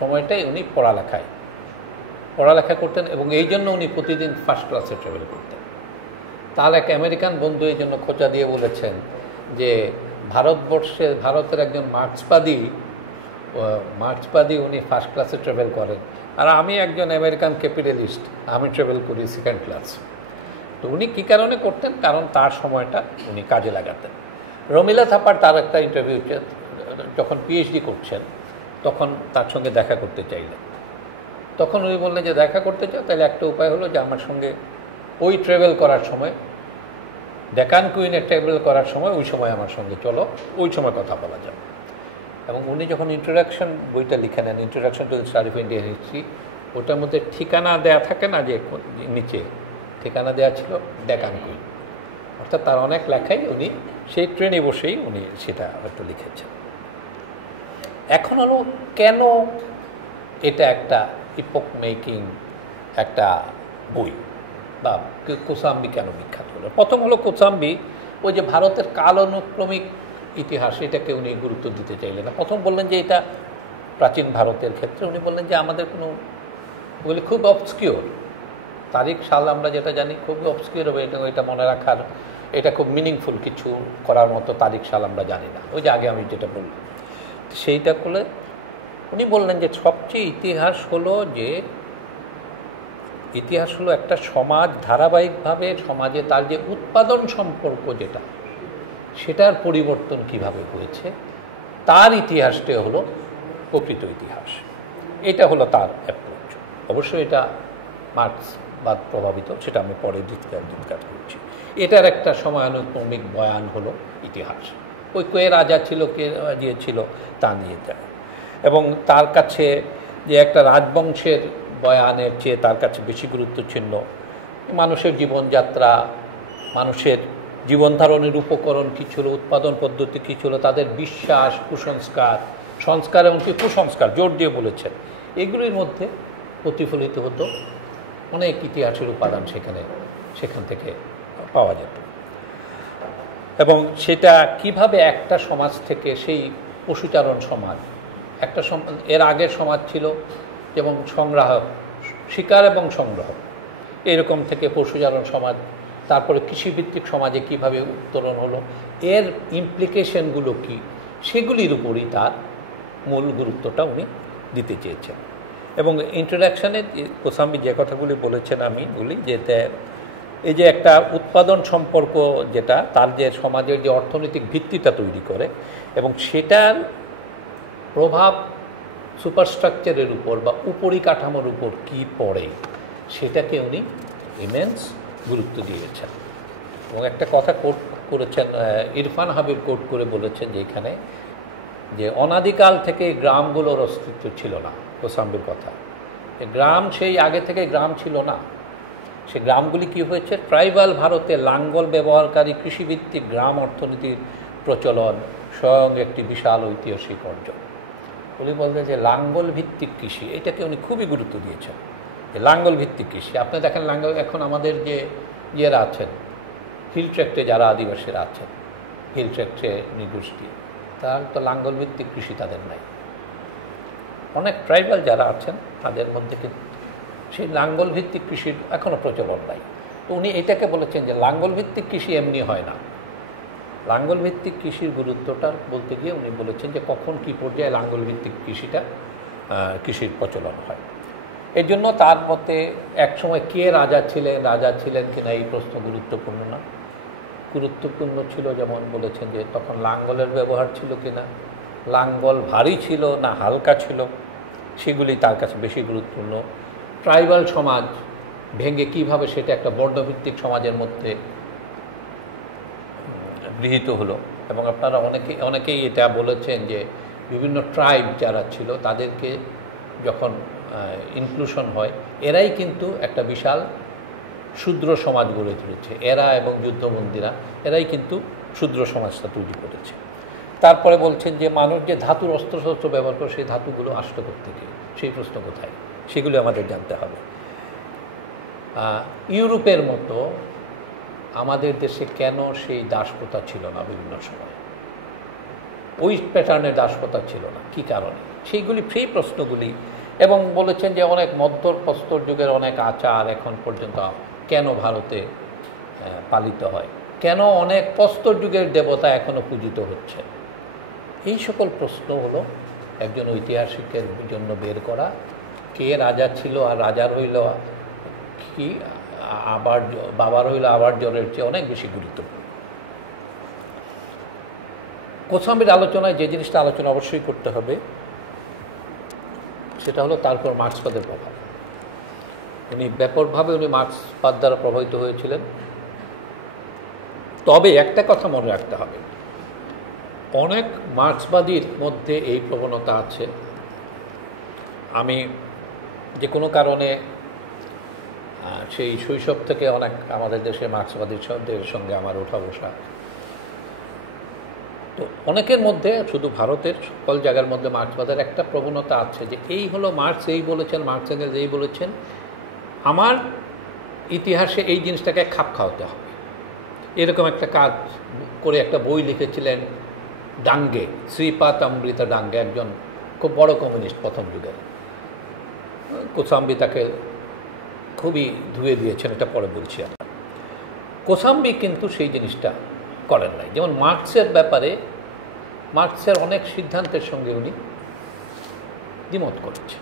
সময়টাই উনি পড়ালেখা করতেন, এবং এই জন্য উনি প্রতিদিন ফার্স্ট ক্লাসে ট্রাভেল করতেন। তাহলে এক আমেরিকান বন্ধু এই জন্য খোঁচা দিয়ে বলেছেন যে ভারতের একজন মার্ক্সবাদী উনি ফার্স্ট ক্লাসে ট্রাভেল করেন, আর আমি একজন আমেরিকান ক্যাপিটালিস্ট, আমি ট্রাভেল করি সেকেন্ড ক্লাস। তো উনি কী কারণে করতেন? কারণ তার সময়টা উনি কাজে লাগাতেন। রমিলা থাপার তার একটা ইন্টারভিউ, যখন পিএইচডি করছেন তখন তার সঙ্গে দেখা করতে চাইলেন, তখন উনি বললেন যে দেখা করতে চাও, তাহলে একটা উপায় হলো যে আমার সঙ্গে ওই ট্রাভেল করার সময়, ডেকান কুইনে ট্রাভেল করার সময়, ওই সময় আমার সঙ্গে চলো, ওই সময় কথা বলা যাবে। এবং উনি যখন ইন্ট্রোডাকশন বইটা লিখে নেন, introduction to the study of Indian history, ওটার মধ্যে ঠিকানা দেয়া থাকে না, যে নিচে ঠিকানা দেওয়া ছিল ডেকান কুইন, অর্থাৎ তার অনেক লেখাই উনি সেই ট্রেনে বসেই উনি সেটা হয়তো লিখেছেন। এখন হলো কেন এটা একটা ইপক মেকিং একটা বই, বা কোসাম্বি কেন বিখ্যাত হলো? প্রথম হলো কোসাম্বি ওই যে ভারতের কালানুক্রমিক ইতিহাস, এটাকে উনি গুরুত্ব দিতে চাইলেন না। প্রথম বললেন যে এটা প্রাচীন ভারতের ক্ষেত্রে উনি বললেন যে আমাদের কোনো ওগুলি খুব অবস্কিওর, তারিখ সাল আমরা যেটা জানি খুবই অবস্কিওর হবে, এটা মনে রাখার, এটা খুব মিনিংফুল কিছু করার মতো তারিখ সাল আমরা জানি না। ওই যে আগে আমি যেটা বললাম সেইটা করলে উনি বললেন যে সবচেয়ে ইতিহাস হলো একটা সমাজ ধারাবাহিকভাবে সমাজে তার যে উৎপাদন সম্পর্ক যেটা, সেটার পরিবর্তন কিভাবে হয়েছে, তার ইতিহাসটাই হলো প্রকৃত ইতিহাস। এটা হলো তার অ্যাপ্রোচ। অবশ্যই এটা মার্ক্সবাদ প্রভাবিত, সেটা আমি পরে ডিসকাস করছি। এটার একটা সময়ানুক্রমিক বয়ান হলো ইতিহাস। ওই কে রাজা ছিল, কে ছিল তা নিয়ে যায়। এবং তার কাছে যে একটা রাজবংশের বয়ানের চেয়ে তার কাছে বেশি গুরুত্ব ছিল মানুষের জীবনযাত্রা, মানুষের জীবনধারণের উপকরণ কী ছিল, উৎপাদন পদ্ধতি কী ছিল, তাদের বিশ্বাস, সংস্কার এমনকি কুসংস্কার জোর দিয়ে বলেছেন। এগুলির মধ্যে প্রতিফলিত হতো অনেক ইতিহাসের উপাদান সেখান থেকে পাওয়া যেত। এবং সেটা কিভাবে একটা সমাজ থেকে, সেই পশুচারণ সমাজ, একটা এর আগের সমাজ ছিল যেমন সংগ্রাহক, শিকার এবং সংগ্রাহক, এরকম থেকে পশুচারণ সমাজ, তারপরে কৃষিভিত্তিক সমাজে কিভাবে উত্তরণ হলো, এর ইমপ্লিকেশনগুলো কি, সেগুলির উপরই তার মূল গুরুত্বটা উনি দিতে চেয়েছেন। এবং ইন্ট্রোডাকশানে কোসাম্বি যে কথাগুলি বলেছেন আমি বলি যে এই যে একটা উৎপাদন সম্পর্ক যেটা তার যে সমাজের যে অর্থনৈতিক ভিত্তিটা তৈরি করে এবং সেটার প্রভাব সুপারস্ট্রাকচারের উপর বা উপরিকাঠামোর উপর কী পড়ে, সেটাকে উনি ইমেন্স গুরুত্ব দিয়েছেন। এবং একটা কথা কোট করেছেন, ইরফান হাবিব কোট করে বলেছেন যে এখানে যে অনাদিকাল থেকে গ্রামগুলোর অস্তিত্ব ছিল না। কোসাম্বির কথা, গ্রাম সেই আগে থেকে গ্রাম ছিল না। সে গ্রামগুলি কি হয়েছে, ট্রাইবাল ভারতে লাঙ্গল ব্যবহারকারী কৃষিভিত্তিক গ্রাম অর্থনীতির প্রচলন স্বয়ং একটি বিশাল ঐতিহাসিক অর্জন। উনি বলতেন যে লাঙ্গল ভিত্তিক কৃষি, এটাকে উনি খুবই গুরুত্ব দিয়েছেন, যে লাঙ্গল ভিত্তিক কৃষি। আপনি দেখেন লাঙ্গল, এখন আমাদের যে ইয়েরা আছেন হিল ট্র্যাক্টে, যারা আদিবাসীরা আছেন হিল ট্র্যাক্টে নৃগোষ্ঠী, তার তো লাঙ্গল ভিত্তিক কৃষি তাদের নাই। অনেক ট্রাইবাল যারা আছেন তাদের মধ্যে কিন্তু সেই লাঙ্গল ভিত্তিক কৃষির এখনও প্রচলন নাই। তো উনি এটাকে বলেছেন যে লাঙ্গল ভিত্তিক কৃষি এমনি হয় না। লাঙ্গল ভিত্তিক কৃষির গুরুত্বটা বলতে গিয়ে উনি বলেছেন যে কখন কী পর্যায়ে লাঙ্গল ভিত্তিক কৃষির প্রচলন হয়। এর জন্য তার মতে একসময় কে রাজা ছিলেন কিনা এই প্রশ্ন গুরুত্বপূর্ণ না। গুরুত্বপূর্ণ ছিল যেমন বলেছেন যে তখন লাঙ্গলের ব্যবহার ছিল কিনা, লাঙ্গল ভারী ছিল না হালকা ছিল, সেগুলি তার কাছে বেশি গুরুত্বপূর্ণ। ট্রাইবাল সমাজ ভেঙে কিভাবে সেটা একটা বর্ণভিত্তিক সমাজের মধ্যে গৃহীত হলো। এবং আপনারা অনেকেই এটা বলেছেন যে বিভিন্ন ট্রাইব যারা ছিল তাদেরকে যখন ইনক্লুশন হয়, এরাই কিন্তু একটা বিশাল শূদ্র সমাজ গড়ে তুলেছে। এরা এবং যুদ্ধবন্দীরা এরাই কিন্তু শূদ্র সমাজটা তৈরি করেছে। তারপরে বলছেন যে মানুষ যে ধাতুর অস্ত্রশস্ত্র ব্যবহার করে, সেই ধাতুগুলো আসতো কোত্থেকে, সেই প্রশ্ন কোথায়, সেগুলো আমাদের জানতে হবে। ইউরোপের মতো আমাদের দেশে কেন সেই দাসপ্রথা ছিল না বিভিন্ন সময়, ওই প্যাটার্নের দাসপ্রথা ছিল না, কী কারণে, সেইগুলি সেই প্রশ্নগুলি। এবং বলেছেন যে অনেক মধ্যপ্রস্তর যুগের অনেক আচার এখন পর্যন্ত কেন ভারতে পালিত হয়, কেন অনেক প্রস্তর যুগের দেবতা এখনও পূজিত হচ্ছে। এই সকল প্রশ্ন হলো একজন ঐতিহাসিকের জন্য বের করা, কে রাজা ছিল আর রাজার হইল কি, আবার বাবার হইল আবার জ্বরের চেয়ে অনেক বেশি গুরুত্বপূর্ণ। কোসাম্বির আলোচনায় যে জিনিসটা আলোচনা অবশ্যই করতে হবে সেটা হলো তার উপর মার্ক্সবাদের প্রভাব। উনি ব্যাপকভাবে মার্ক্সবাদ দ্বারা প্রভাবিত হয়েছিলেন। তবে একটা কথা মনে রাখতে হবে, অনেক মার্ক্সবাদীর মধ্যে এই প্রবণতা আছে। আমি যে কোনো কারণে সেই শৈশব থেকে অনেক আমাদের দেশে মার্ক্সবাদীদের সঙ্গে আমার ওঠা বসা, তো অনেকের মধ্যে, শুধু ভারতের সকল জায়গার মধ্যে মার্ক্সবাদের একটা প্রবণতা আছে যে এই হলো মার্ক্স এই বলেছেন, মার্ক্স এঙ্গেলস এই বলেছেন, আমার ইতিহাসে এই জিনিসটাকে খাপ খাওয়াতে হবে। এরকম একটা কাজ করে একটা বই লিখেছিলেন ডাঙ্গে, শ্রীপাদ অমৃতা ডাঙ্গে, একজন খুব বড় কমিউনিস্ট প্রথম যুগের। কোসাম্বি তাকে খুবই ধুয়ে দিয়েছেন, এটা পরে বলছি আমরা। কোসাম্বি কিন্তু সেই জিনিসটা করেন নাই। যেমন মার্কসের ব্যাপারে মার্কসের অনেক সিদ্ধান্তের সঙ্গে উনি দ্বিমত করেছেন।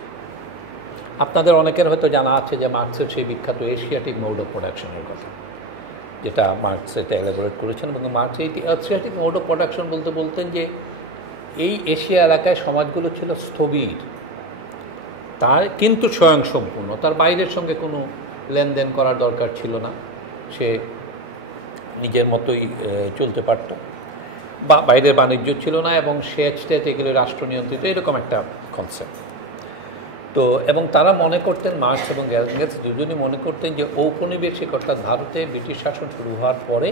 আপনাদের অনেকের হয়তো জানা আছে যে মার্কসের সেই বিখ্যাত এশিয়াটিক মোড অফ প্রোডাকশনের কথা, যেটা মার্কস এটা এলাবোরেট করেছেন। এবং মার্কস এই এশিয়াটিক মোড অফ প্রোডাকশন বলতে বলতেন যে এই এশিয়া এলাকায় সমাজগুলো ছিল স্থবির, তার কিন্তু স্বয়ংসম্পূর্ণ, তার বাইরের সঙ্গে কোনো লেনদেন করার দরকার ছিল না, সে নিজের মতোই চলতে পারত, বা বাইরের বাণিজ্য ছিল না, এবং স্টেট এগুলো রাষ্ট্র নিয়ন্ত্রিত, এরকম একটা কনসেপ্ট। তো এবং তারা মনে করতেন, মার্কস এবং এঙ্গেলস দুজনই মনে করতেন যে ঔপনিবেশিক অর্থাৎ ভারতে ব্রিটিশ শাসন শুরু হওয়ার পরে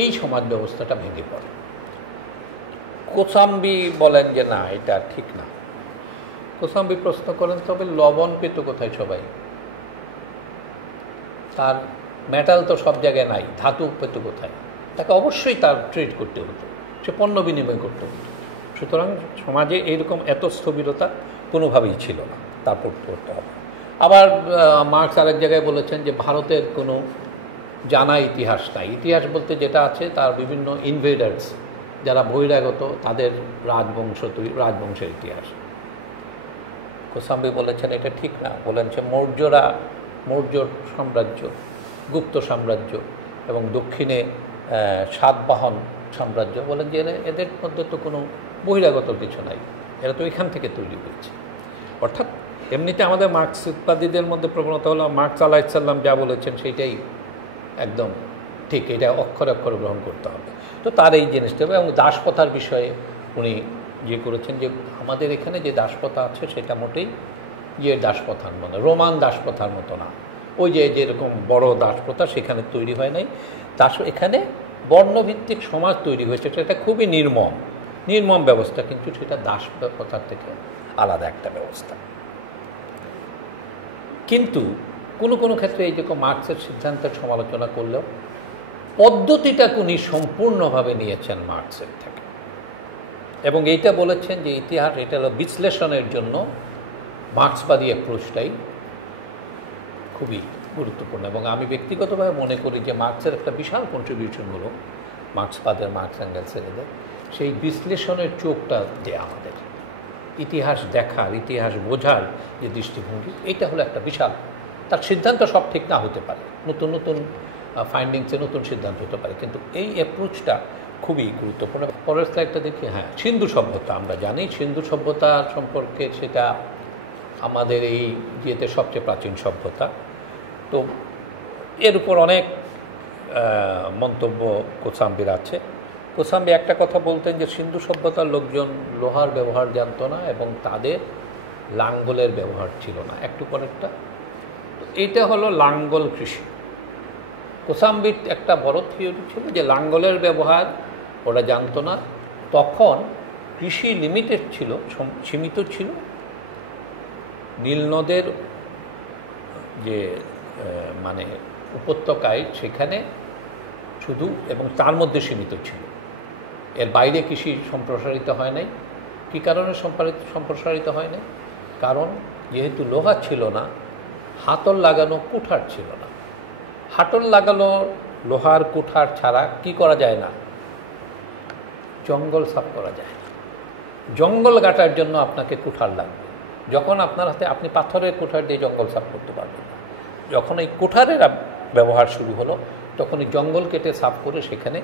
এই সমাজ ব্যবস্থাটা ভেঙে পড়ে। কোসাম্বি বলেন যে না, এটা ঠিক না। কোসাম্বি প্রশ্ন করেন, তবে লবণ পেত কোথায় সবাই? তার মেটাল তো সব জায়গায় নাই, ধাতু পেত কোথায়? তাকে অবশ্যই তার ট্রেড করতে হতো, সে পণ্য বিনিময় করতে হতো। সুতরাং সমাজে এইরকম এত স্থবিরতা কোনোভাবেই ছিল না, তারপর করতে হবে। আবার মার্কস আরেক জায়গায় বলেছেন যে ভারতের কোনো জানা ইতিহাস নাই, ইতিহাস বলতে যেটা আছে তার বিভিন্ন ইনভেডার্স, যারা বহিরাগত, তাদের রাজবংশের ইতিহাস। কোসাম্বি বলেছেন এটা ঠিক না, বলেছেন মৌর্য সাম্রাজ্য, গুপ্ত সাম্রাজ্য এবং দক্ষিণে সাতবাহন সাম্রাজ্য, বলেন যে এদের মধ্যে তো কোনো বহিরাগত কিছু নাই, এরা তো এখান থেকে তৈরি হয়েছে। অর্থাৎ এমনিতে আমাদের মার্কসবাদীদের মধ্যে প্রবণতা হলো মার্কস আলাইহিসসালাম যা বলেছেন সেইটাই একদম ঠিক, এটা অক্ষরে অক্ষরে গ্রহণ করতে হবে। তো তার এই জিনিসটা, এবং দাসপ্রথার বিষয়ে উনি যে করেছেন যে আমাদের এখানে যে দাসপ্রথা আছে সেটা মোটেই দাসপ্রথার মতো, রোমান দাসপ্রথার মতো না। ওই যেরকম বড় দাসপ্রথা সেখানে তৈরি হয় নাই, এখানে বর্ণভিত্তিক সমাজ তৈরি হয়েছে, সেটা খুবই নির্মম ব্যবস্থা, কিন্তু সেটা দাসপ্রথার থেকে আলাদা একটা ব্যবস্থা। কিন্তু কোনো কোনো ক্ষেত্রে এই যে মার্কসের সিদ্ধান্তের সমালোচনা করলেও পদ্ধতিটা উনি সম্পূর্ণভাবে নিয়েছেন মার্কসের থেকে, এবং এইটা বলেছেন যে ইতিহাস এটা হলো বিশ্লেষণের জন্য মার্কসবাদী অ্যাপ্রোচটাই খুবই গুরুত্বপূর্ণ। এবং আমি ব্যক্তিগতভাবে মনে করি যে মার্কসের একটা বিশাল কন্ট্রিবিউশন হলো মার্কসবাদের, মার্কস এঙ্গেলসের এদের সেই বিশ্লেষণের চোখটা দেয়া, আমাদের ইতিহাস দেখার, ইতিহাস বোঝার যে দৃষ্টিভঙ্গি, এইটা হলো একটা বিশাল। তার সিদ্ধান্ত সব ঠিক না হতে পারে, নতুন নতুন ফাইন্ডিংসে নতুন সিদ্ধান্ত হতে পারে, কিন্তু এই অ্যাপ্রোচটা খুবই গুরুত্বপূর্ণ। পরের স্লাইডটা দেখি। হ্যাঁ, সিন্ধু সভ্যতা, আমরা জানি সিন্ধু সভ্যতা সম্পর্কে সেটা আমাদের এই ইয়েতে সবচেয়ে প্রাচীন সভ্যতা। তো এর উপর অনেক মন্তব্য কোসাম্বির আছে। কোসাম্বি একটা কথা বলতেন যে সিন্ধু সভ্যতার লোকজন লোহার ব্যবহার জানতো না এবং তাদের লাঙ্গলের ব্যবহার ছিল না। একটু পরেরটা, তো এইটা হলো লাঙ্গল কৃষি। কোসাম্বির একটা বড় থিওরি ছিল যে লাঙ্গলের ব্যবহার ওরা জানতো না, তখন কৃষি লিমিটেড ছিল, সীমিত ছিল, নীলনদের যে মানে উপত্যকায় সেখানে শুধু, এবং তার মধ্যে সীমিত ছিল, এর বাইরে কৃষি সম্প্রসারিত হয় নাই। কী কারণে সম্প্রসারিত হয় নাই? কারণ যেহেতু লোহা ছিল না, হাতল লাগানো কুঠার ছিল না। হাতল লাগানো লোহার কুঠার ছাড়া কি করা যায় না? জঙ্গল সাফ করা যায় না। জঙ্গল কাটার জন্য আপনাকে কুঠার লাগবে। যখন আপনার হাতে, আপনি পাথরের কুঠার দিয়ে জঙ্গল সাফ করতে পারবেন না। যখন এই কুঠারের ব্যবহার শুরু হলো, তখন এই জঙ্গল কেটে সাফ করে সেখানে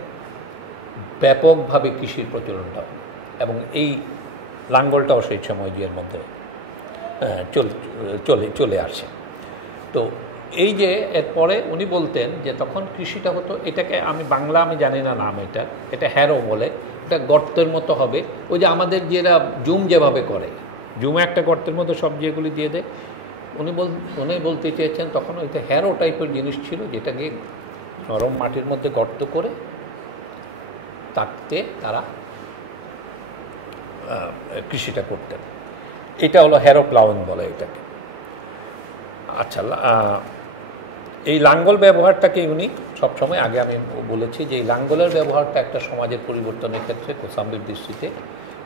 ব্যাপকভাবে কৃষির প্রচলনটা হলো, এবং এই লাঙ্গলটাও সেই সময় এর মধ্যে চলে আসে। তো এই যে এরপরে উনি বলতেন যে তখন কৃষিটা হতো, এটাকে আমি জানি না নাম, এটা হ্যারো বলে, এটা গর্তের মতো হবে। ওই যে আমাদের যেটা জুম যেভাবে করে, জুমে একটা গর্তের মধ্যে সব যেগুলি দিয়ে দেয়, উনি বলতে চেয়েছেন তখন ওইটা হ্যারো টাইপের জিনিস ছিল, যেটাকে নরম মাটির মধ্যে গর্ত করে তাতে তারা কৃষিটা করতেন। এটা হলো হ্যারো প্লাউইং বলে এটাকে। আচ্ছা, এই লাঙ্গল ব্যবহারটাকে উনি সবসময়, আগে আমি বলেছি যে এই লাঙ্গলের ব্যবহারটা একটা সমাজের পরিবর্তনের ক্ষেত্রে কোসাম্বির দৃষ্টিতে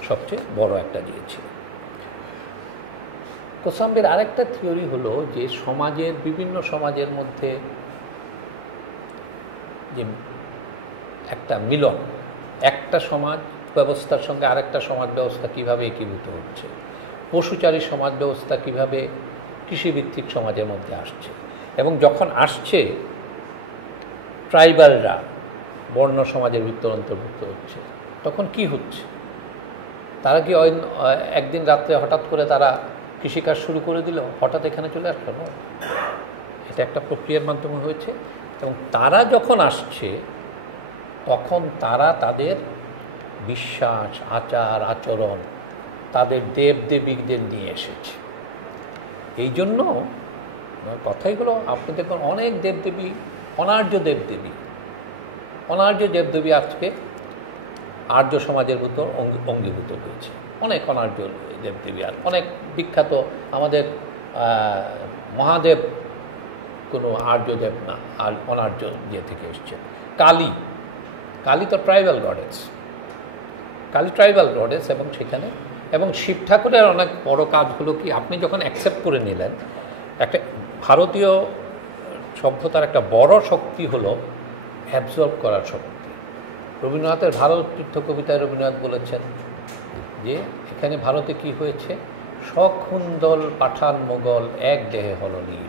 সবচেয়ে বড় একটা দিয়েছিল। কোসাম্বির আরেকটা থিওরি হলো যে বিভিন্ন সমাজের মধ্যে যে একটা মিলন, একটা সমাজ ব্যবস্থার সঙ্গে আরেকটা সমাজ ব্যবস্থা কীভাবে একীভূত হচ্ছে, পশুচারী সমাজ ব্যবস্থা কীভাবে কৃষিভিত্তিক সমাজের মধ্যে আসছে, এবং যখন আসছে ট্রাইবালরা বর্ণ সমাজের ভিতর অন্তর্ভুক্ত হচ্ছে, তখন কি হচ্ছে? তারা কি একদিন রাত্রে হঠাৎ করে তারা কৃষিকাজ শুরু করে দিল, হঠাৎ এখানে চলে আসলো না? এটা একটা প্রক্রিয়ার মাধ্যমে হয়েছে। এবং তারা যখন আসছে তখন তারা তাদের বিশ্বাস, আচার আচরণ, তাদের দেবদেবীদের নিয়ে এসেছে। এই জন্য কথাইগুলো আপনি দেখুন, অনেক দেবদেবী, অনার্য দেবদেবী আজকে আর্য সমাজের ভিতর অঙ্গীভূত হয়েছে। অনেক অনার্য দেবদেবী, আর অনেক বিখ্যাত আমাদের মহাদেব কোনো আর্যদেব না, আর অনার্য থেকে এসছে। কালী তো ট্রাইবাল গডেস, এবং সেখানে এবং শিব ঠাকুরের অনেক বড় কাজ হলো কি, আপনি যখন অ্যাকসেপ্ট করে নিলেন, একটা ভারতীয় সভ্যতার একটা বড় শক্তি হলো অ্যাবজর্ব করার শক্তি। রবীন্দ্রনাথের ভারত তীর্থ কবিতায় রবীন্দ্রনাথ বলেছেন যে এখানে ভারতে কি হয়েছে, সখুন্দল পাঠান মোগল এক দেহে হল নীল।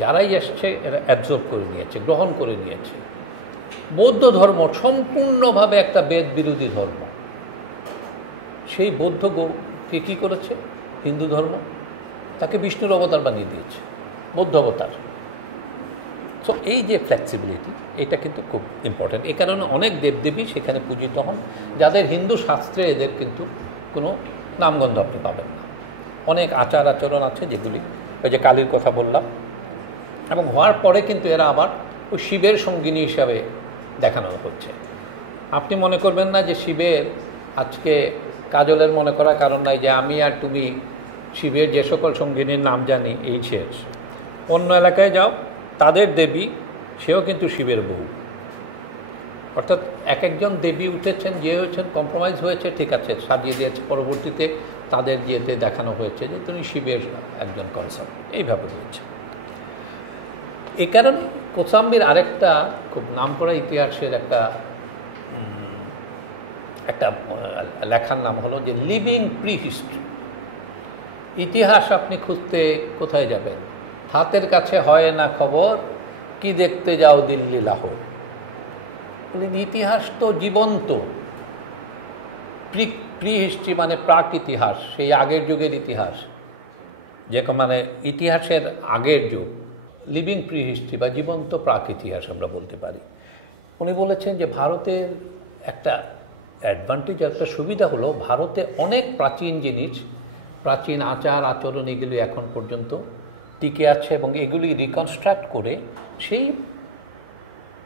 যারাই এসছে এরা অ্যাবজর্ব করে নিয়েছে, গ্রহণ করে নিয়েছে। বৌদ্ধ ধর্ম সম্পূর্ণভাবে একটা বেদ বিরোধী ধর্ম, সেই বৌদ্ধকে কী করেছে হিন্দু ধর্ম, তাকে বিষ্ণুর অবতার বানিয়ে দিয়েছে, বৌদ্ধ অবতার। সো এই যে ফ্লেক্সিবিলিটি, এটা কিন্তু খুব ইম্পর্ট্যান্ট। এই কারণে অনেক দেবদেবী সেখানে পূজিত হন, যাদের হিন্দু শাস্ত্রে এদের কিন্তু কোনো নামগন্ধ আপনি পাবেন না। অনেক আচার আচরণ আছে যেগুলি, ওই যে কালীর কথা বললাম, এবং হওয়ার পরে কিন্তু এরা আবার ওই শিবের সঙ্গিনী হিসাবে দেখানো হচ্ছে। আপনি মনে করবেন না যে শিবের আজকে কাজলের মনে করার কারণ নাই যে আমি আর তুমি শিবের যে সকল সঙ্গিনীর নাম জানি এই শেষ। অন্য এলাকায় যাও, তাদের দেবী সেও কিন্তু শিবের বউ। অর্থাৎ এক একজন দেবী উঠেছেন, যে হয়েছেন কম্প্রোমাইজ হয়েছে, ঠিক আছে, সাজিয়ে দিয়েছে, পরবর্তীতে তাদের যেতে দেখানো হয়েছে যে তুমি শিবের একজন কনসার্ট, এইভাবে হয়েছে। এ কারণে কোসাম্বির আরেকটা খুব নামকরা ইতিহাসের একটা লেখার নাম হলো যে লিভিং প্রি হিস্ট্রি। ইতিহাস আপনি খুঁজতে কোথায় যাবেন? হাতের কাছে হয় না খবর, কি দেখতে যাও দিল্লি লাহোর। ইতিহাস তো জীবন্ত। প্রি হিস্ট্রি মানে প্রাক ইতিহাস, সেই আগের যুগের ইতিহাস, যে মানে ইতিহাসের আগের যুগ, লিভিং প্রি হিস্ট্রি বা জীবন্ত প্রাক ইতিহাস আমরা বলতে পারি। উনি বলেছেন যে ভারতের একটা অ্যাডভান্টেজ, একটা সুবিধা হলো ভারতে অনেক প্রাচীন জিনিস, প্রাচীন আচার আচরণ, এগুলি এখন পর্যন্ত টিকে আছে, এবং এগুলি রিকনস্ট্রাক্ট করে সেই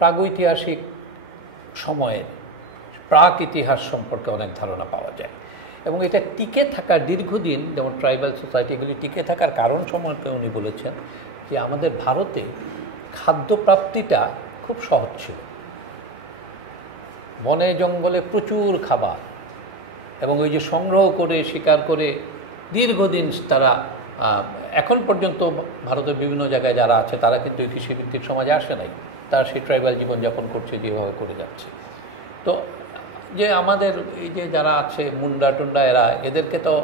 প্রাগৈতিহাসিক সময়ের প্রাক ইতিহাস সম্পর্কে অনেক ধারণা পাওয়া যায়। এবং এটা টিকে থাকার দীর্ঘদিন, যেমন ট্রাইবাল সোসাইটি, এগুলি টিকে থাকার কারণ সম্পর্কে উনি বলেছেন যে আমাদের ভারতে খাদ্যপ্রাপ্তিটা খুব সহজ ছিল। বনে জঙ্গলে প্রচুর খাবার, এবং ওই যে সংগ্রহ করে শিকার করে দীর্ঘদিন তারা, এখন পর্যন্ত ভারতের বিভিন্ন জায়গায় যারা আছে তারা কিন্তু এই কৃষিভিত্তিক সমাজে আসে নাই, তারা সেই ট্রাইবাল জীবনযাপন করছে, যেভাবে করে যাচ্ছে। তো যে আমাদের এই যে যারা আছে মুন্ডা টুন্ডা, এদেরকে তো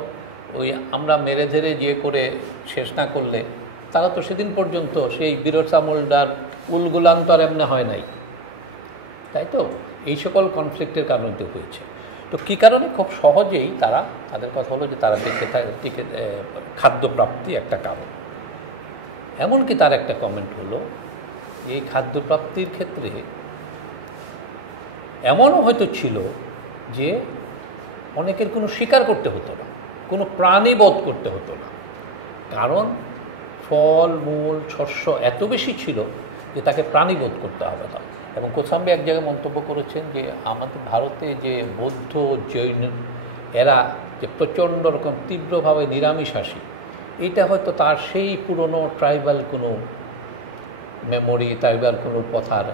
ওই আমরা মেরে ধরে যে করে শেষ না করলে, তারা তো সেদিন পর্যন্ত সেই বিরসা মুন্ডার উলগুলান তো আর এমনি হয় নাই, তাই তো? এই সকল কনফ্লিক্টের কারণে তো হয়েছে। তো কী কারণে? খুব সহজেই তাদের কথা হলো যে তারা টিকে খাদ্যপ্রাপ্তি একটা কারণ। এমনকি তার একটা কমেন্ট হলো, এই খাদ্যপ্রাপ্তির ক্ষেত্রে এমনও হয়তো ছিল যে অনেকের কোনো শিকার করতে হতো না, কোনো প্রাণী বধ করতে হতো না, কারণ ফল মূল শস্য এত বেশি ছিল যে তাকে প্রাণী বধ করতে হবে না। এবং কোসাম্বি এক জায়গায় মন্তব্য করেছেন যে আমাদের ভারতে যে বৌদ্ধ জৈন এরা যে প্রচণ্ড রকম তীব্রভাবে নিরামিষাশী, এইটা হয়তো তার সেই পুরনো ট্রাইবাল কোনো মেমোরি তাইবার কোনো কথার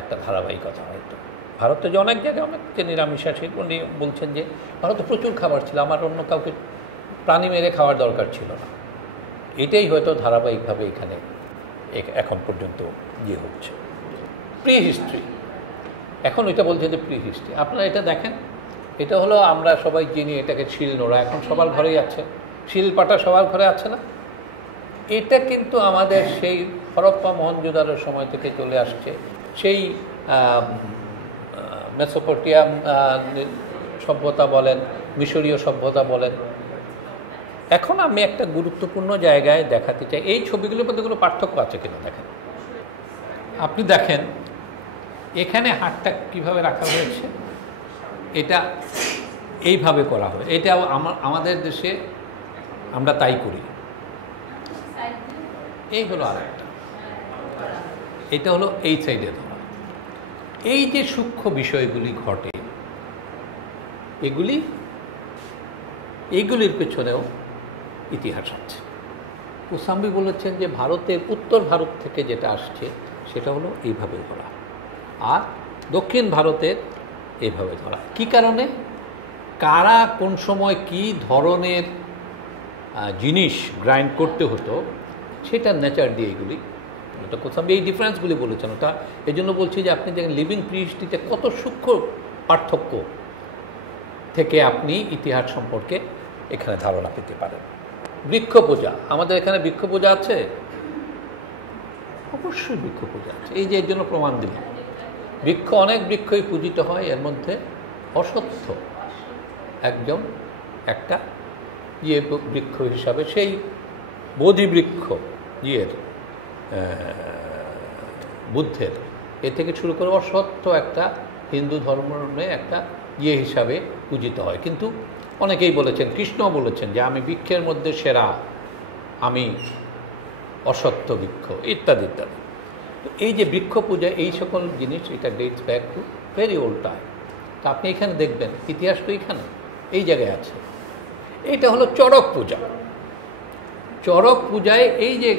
একটা ধারাবাহিকতা হয়তো। ভারতে যে অনেক জায়গায় অনেক যে নিরামিষাশী, উনি বলছেন যে ভারতে প্রচুর খাবার ছিল, আমার অন্য কাউকে প্রাণী মেরে খাওয়ার দরকার ছিল না। এটাই হয়তো ধারাবাহিকভাবে এখানে এখন পর্যন্ত ইয়ে হচ্ছে। প্রি হিস্ট্রি, এখন এটা বলছে যে প্রি হিস্ট্রি। আপনারা এটা দেখেন, এটা হলো আমরা সবাই চিনি এটাকে শিল নোড়া, এখন সবার ঘরেই আছে, শিল পাটা সবার ঘরে আছে না? এটা কিন্তু আমাদের সেই হরপ্পা মহেঞ্জোদারোর সময় থেকে চলে আসছে, সেই মেসোপটেমিয়াম সভ্যতা বলেন, মিশরীয় সভ্যতা বলেন। এখন আমি একটা গুরুত্বপূর্ণ জায়গায় দেখাতে চাই, এই ছবিগুলোর মধ্যে কোনো পার্থক্য আছে কিনা দেখেন। আপনি দেখেন এখানে হাতটা কীভাবে রাখা হয়েছে, এটা এইভাবে করা হয়। এটা আমাদের দেশে আমরা তাই করি। এই হলো আরেকটা, এটা হলো এই সাইডে ধরা। এই যে সূক্ষ্ম বিষয়গুলি ঘটে, এইগুলির পেছনেও ইতিহাস আছে। কোসাম্বি বলেছেন যে ভারতের উত্তর ভারত থেকে যেটা আসছে সেটা হলো এইভাবে ধরা, আর দক্ষিণ ভারতের এইভাবে ধরা। কী কারণে, কারা কোন সময় কি ধরনের জিনিস গ্রাইন্ড করতে হতো সেটা নেচার দিয়ে এগুলি, ওটা কোসাম্বি এই ডিফারেন্সগুলি বলেছেন। ওটা এই জন্য বলছি যে আপনি দেখেন লিভিং প্রি হিস্ট্রিতে কত সূক্ষ্ম পার্থক্য থেকে আপনি ইতিহাস সম্পর্কে এখানে ধারণা পেতে পারেন। বৃক্ষ পূজা, আমাদের এখানে বৃক্ষ পূজা আছে, অবশ্যই বৃক্ষ পূজা আছে। এই যে এর জন্য প্রমাণ দিলাম, বৃক্ষ, অনেক বৃক্ষই পূজিত হয়, এর মধ্যে অসত্য একটা বৃক্ষ হিসাবে সেই বোধি বৃক্ষ বুদ্ধের, এ থেকে শুরু করে অসত্য একটা হিন্দু ধর্মে একটা হিসাবে পূজিত হয়। কিন্তু অনেকেই বলেছেন, কৃষ্ণ বলেছেন যে আমি বৃক্ষের মধ্যে সেরা, আমি অসত্য বৃক্ষ, ইত্যাদি ইত্যাদি। তো এই যে বৃক্ষ পূজা, এই সকল জিনিস, এটা dates back to very old time. তো আপনি এখানে দেখবেন ইতিহাস তো এখানে এই জায়গায় আছে। এইটা হলো চড়ক পূজা। চড়ক পূজায় এই যে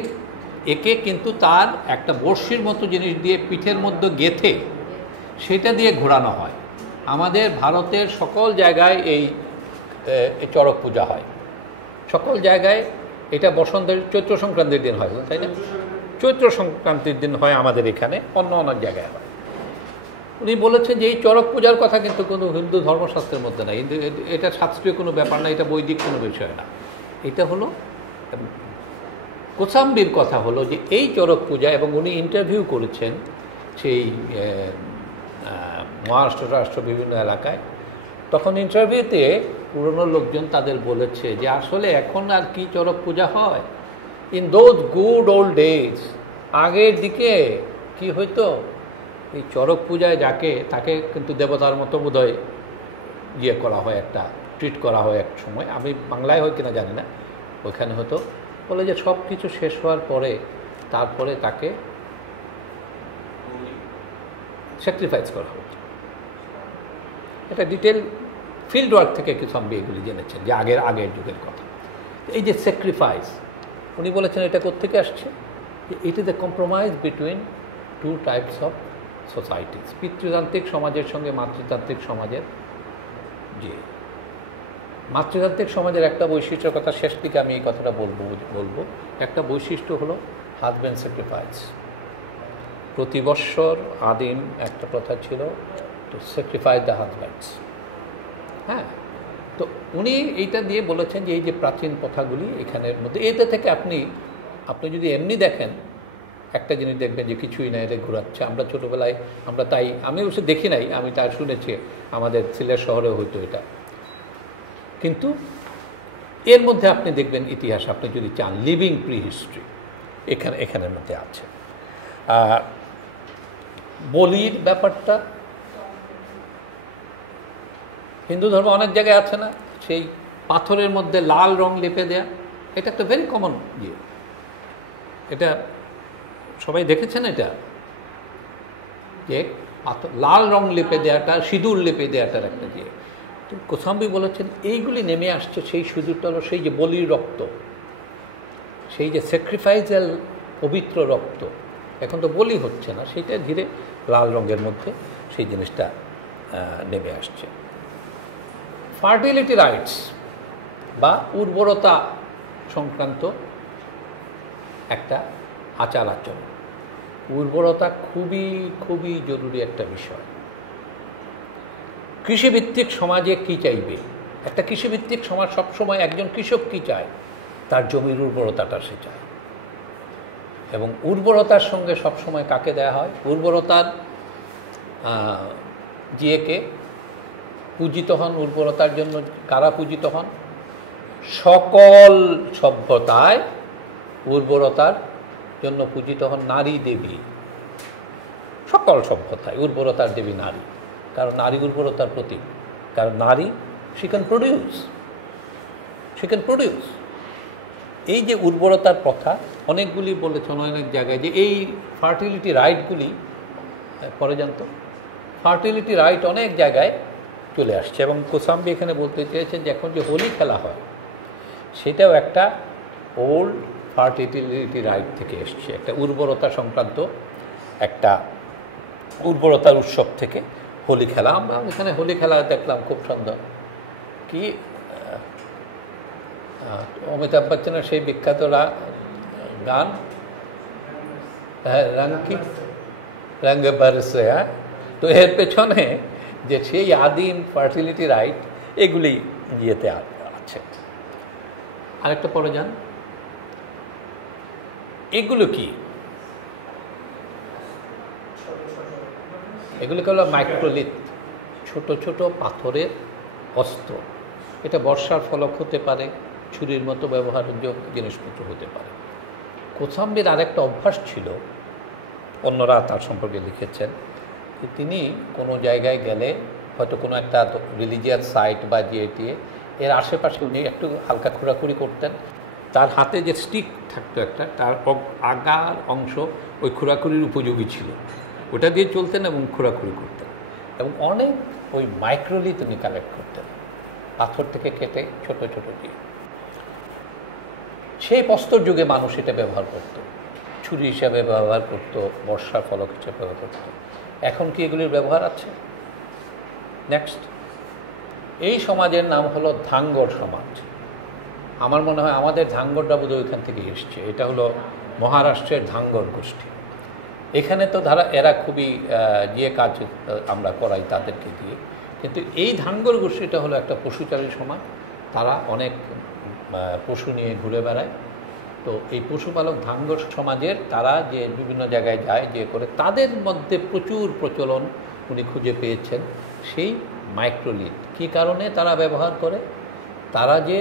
একে কিন্তু তার একটা বড়শির মতো জিনিস দিয়ে পিঠের মধ্যে গেঁথে সেটা দিয়ে ঘোরানো হয়। আমাদের ভারতের সকল জায়গায় এই চড়ক পূজা হয়, সকল জায়গায়। এটা বসন্তের চৈত্র সংক্রান্তির দিন হয়, তাই না? চৈত্র সংক্রান্তির দিন হয় আমাদের এখানে, অন্য অনেক জায়গায় হয়। উনি বলেছেন যে এই চড়ক পূজার কথা কিন্তু কোনো হিন্দু ধর্মশাস্ত্রের মধ্যে নাই, এটা শাস্ত্রীয় কোনো ব্যাপার না, এটা বৈদিক কোনো বিষয় না। এটা হলো কোসাম্বির কথা হলো যে এই চড়ক পূজা, এবং উনি ইন্টারভিউ করেছেন সেই মহারাষ্ট্র বিভিন্ন এলাকায়। তখন ইন্টারভিউতে পুরনো লোকজন তাদের বলেছে যে আসলে এখন আর কি চড়ক পূজা হয়, in those good old days, আগের দিকে কি হইতো, এই চড়ক পূজায় তাকে কিন্তু দেবতার মতো বোধহয় করা হয়, একটা ট্রিট করা হয় এক সময়। আমি বাংলায় হয় কিনা জানি না, ওইখানে হতো বলে যে সব কিছু শেষ হওয়ার পরে তারপরে তাকে স্যাক্রিফাইস করা হতো। এটা ডিটেল ফিল্ড ওয়ার্ক থেকে কোসাম্বি এগুলি জেনেছেন যে আগের যুগের কথা। এই যে স্যাক্রিফাইস, উনি বলেছেন এটা কোত্থেকে আসছে, যে it is a compromise between two types of societies, পিতৃতান্ত্রিক সমাজের সঙ্গে মাতৃতান্ত্রিক সমাজের। যে মাতৃতান্ত্রিক সমাজের একটা বৈশিষ্ট্যের কথা শেষ দিকে আমি এই কথাটা বলবো। একটা বৈশিষ্ট্য হলো হাজব্যান্ড স্যাক্রিফাইস। প্রতি বৎসর আদিম একটা প্রথা ছিল টু স্যাক্রিফাইস দ্য হাজব্যান্ডস। হ্যাঁ, তো উনি এইটা দিয়ে বলেছেন যে এই যে প্রাচীন প্রথাগুলি এখানের মধ্যে, এতে থেকে আপনি যদি এমনি দেখেন একটা জিনিস দেখবেন যে কিছুই না, এটা ঘোরাচ্ছে। আমরা ছোটোবেলায় আমি অবশ্য দেখি নাই, আমি তা শুনেছি আমাদের সিলেট শহরে হইতো এটা। কিন্তু এর মধ্যে আপনি দেখবেন ইতিহাস, আপনি যদি চান লিভিং প্রি হিস্ট্রি এখানের মধ্যে আছে। বলির ব্যাপারটা হিন্দু ধর্ম অনেক জায়গায় আছে না, সেই পাথরের মধ্যে লাল রং লেপে দেয়া, এটা একটা ভেরি কমন ইয়ে। এটা সবাই দেখেছেন, এটা যে লাল রং লেপে দেওয়াটা, সিঁদুর লেপে দেওয়াটার একটা দিয়ে। তো কোসাম্বি বলেছেন এইগুলি নেমে আসছে, সেই সিঁদুরটা হলো সেই যে বলির রক্ত, সেই যে স্যাক্রিফাইসাল পবিত্র রক্ত, এখন তো বলি হচ্ছে না, সেটা ধীরে লাল রঙের মধ্যে সেই জিনিসটা নেমে আসছে। ফার্টিলিটি রাইটস বা উর্বরতা সংক্রান্ত একটা আচার আচরণ। উর্বরতা খুবই খুবই জরুরি একটা বিষয়। কৃষিভিত্তিক সমাজে কি চাইবে? একটা কৃষিভিত্তিক সমাজ সবসময় একজন কৃষক কি চায়? তার জমির উর্বরতাটা সে চায়। এবং উর্বরতার সঙ্গে সবসময় কাকে দেয়া হয়? উর্বরতার কে পূজিত হন উর্বরতার জন্য? কারা পূজিত হন? সকল সভ্যতায় উর্বরতার জন্য পূজিত হন নারী দেবী। সকল সভ্যতায় উর্বরতার দেবী নারী, কারণ নারী উর্বরতার প্রতীক। কারণ নারী শি ক্যান প্রডিউস। এই যে উর্বরতার কথা অনেকগুলি বলেছেন অনেক জায়গায়, যে এই ফার্টিলিটি রাইটগুলি, পরে জানতো ফার্টিলিটি রাইট অনেক জায়গায় চলে আসছে। এবং কোসাম্বি এখানে বলতে চেয়েছেন যে এখন যে হোলি খেলা হয় সেটাও একটা ওল্ড ফার্টিলিটি রাইট থেকে এসছে, একটা উর্বরতা সংক্রান্ত একটা উর্বরতার উৎসব থেকে হোলি খেলা। আমরা এখানে হোলি খেলা দেখলাম, খুব সুন্দর। কি অমিতাভ বচ্চনের সেই বিখ্যাত গান রঙ বরসে। তো এর পেছনে যে সেই আদিম ফার্টিলিটি রাইট এগুলি ইয়েতে আছে। আরেকটা পরে যান, এগুলো কি? এগুলিকে হলো মাইক্রোলিথ, ছোট ছোট পাথরের অস্ত্র। এটা বর্ষার ফলক হতে পারে, ছুরির মতো ব্যবহারযোগ্য জিনিসপত্র হতে পারে। কোসাম্বির আরেকটা অভ্যাস ছিল, অন্যরা তার সম্পর্কে লিখেছেন, যে তিনি কোনো জায়গায় গেলে, হয়তো কোনো একটা রিলিজিয়াস সাইট বা যেটি, এর আশেপাশে উনি একটু হালকা খোঁড়াখুড়ি করতেন। তার হাতে যে স্টিক থাকতো একটা, তার আগার অংশ ওই খোঁড়াখুড়ির উপযোগী ছিল, ওটা দিয়ে চলতেন এবং খোঁড়াখুড়ি করতেন। এবং অনেক ওই মাইক্রোলিথ উনি কালেক্ট করতেন, পাথর থেকে কেটে ছোট ছোট দিয়ে। সেই প্রস্তর যুগে মানুষ এটা ব্যবহার করত, ছুরি হিসাবে ব্যবহার করত, বর্ষার ফলক হিসেবে ব্যবহার করত। এখন কি এগুলির ব্যবহার আছে? নেক্সট, এই সমাজের নাম হলো ধাঙ্গর সমাজ। আমার মনে হয় আমাদের ধাঙ্গরটা বোধহয় ওইখান থেকে এসছে। এটা হলো মহারাষ্ট্রের ধাঙ্গর গোষ্ঠী। এখানে তো এরা খুবই যে কাজ আমরা করাই তাদেরকে দিয়ে, কিন্তু এই ধাঙ্গর গোষ্ঠীটা হলো একটা পশুচারী সমাজ। তারা অনেক পশু নিয়ে ঘুরে বেড়ায়। তো এই পশুপালক ধাঙ্গর সমাজের তারা যে বিভিন্ন জায়গায় যায়, যে করে, তাদের মধ্যে প্রচুর প্রচলন উনি খুঁজে পেয়েছেন সেই মাইক্রোলিথ। কী কারণে তারা ব্যবহার করে? তারা যে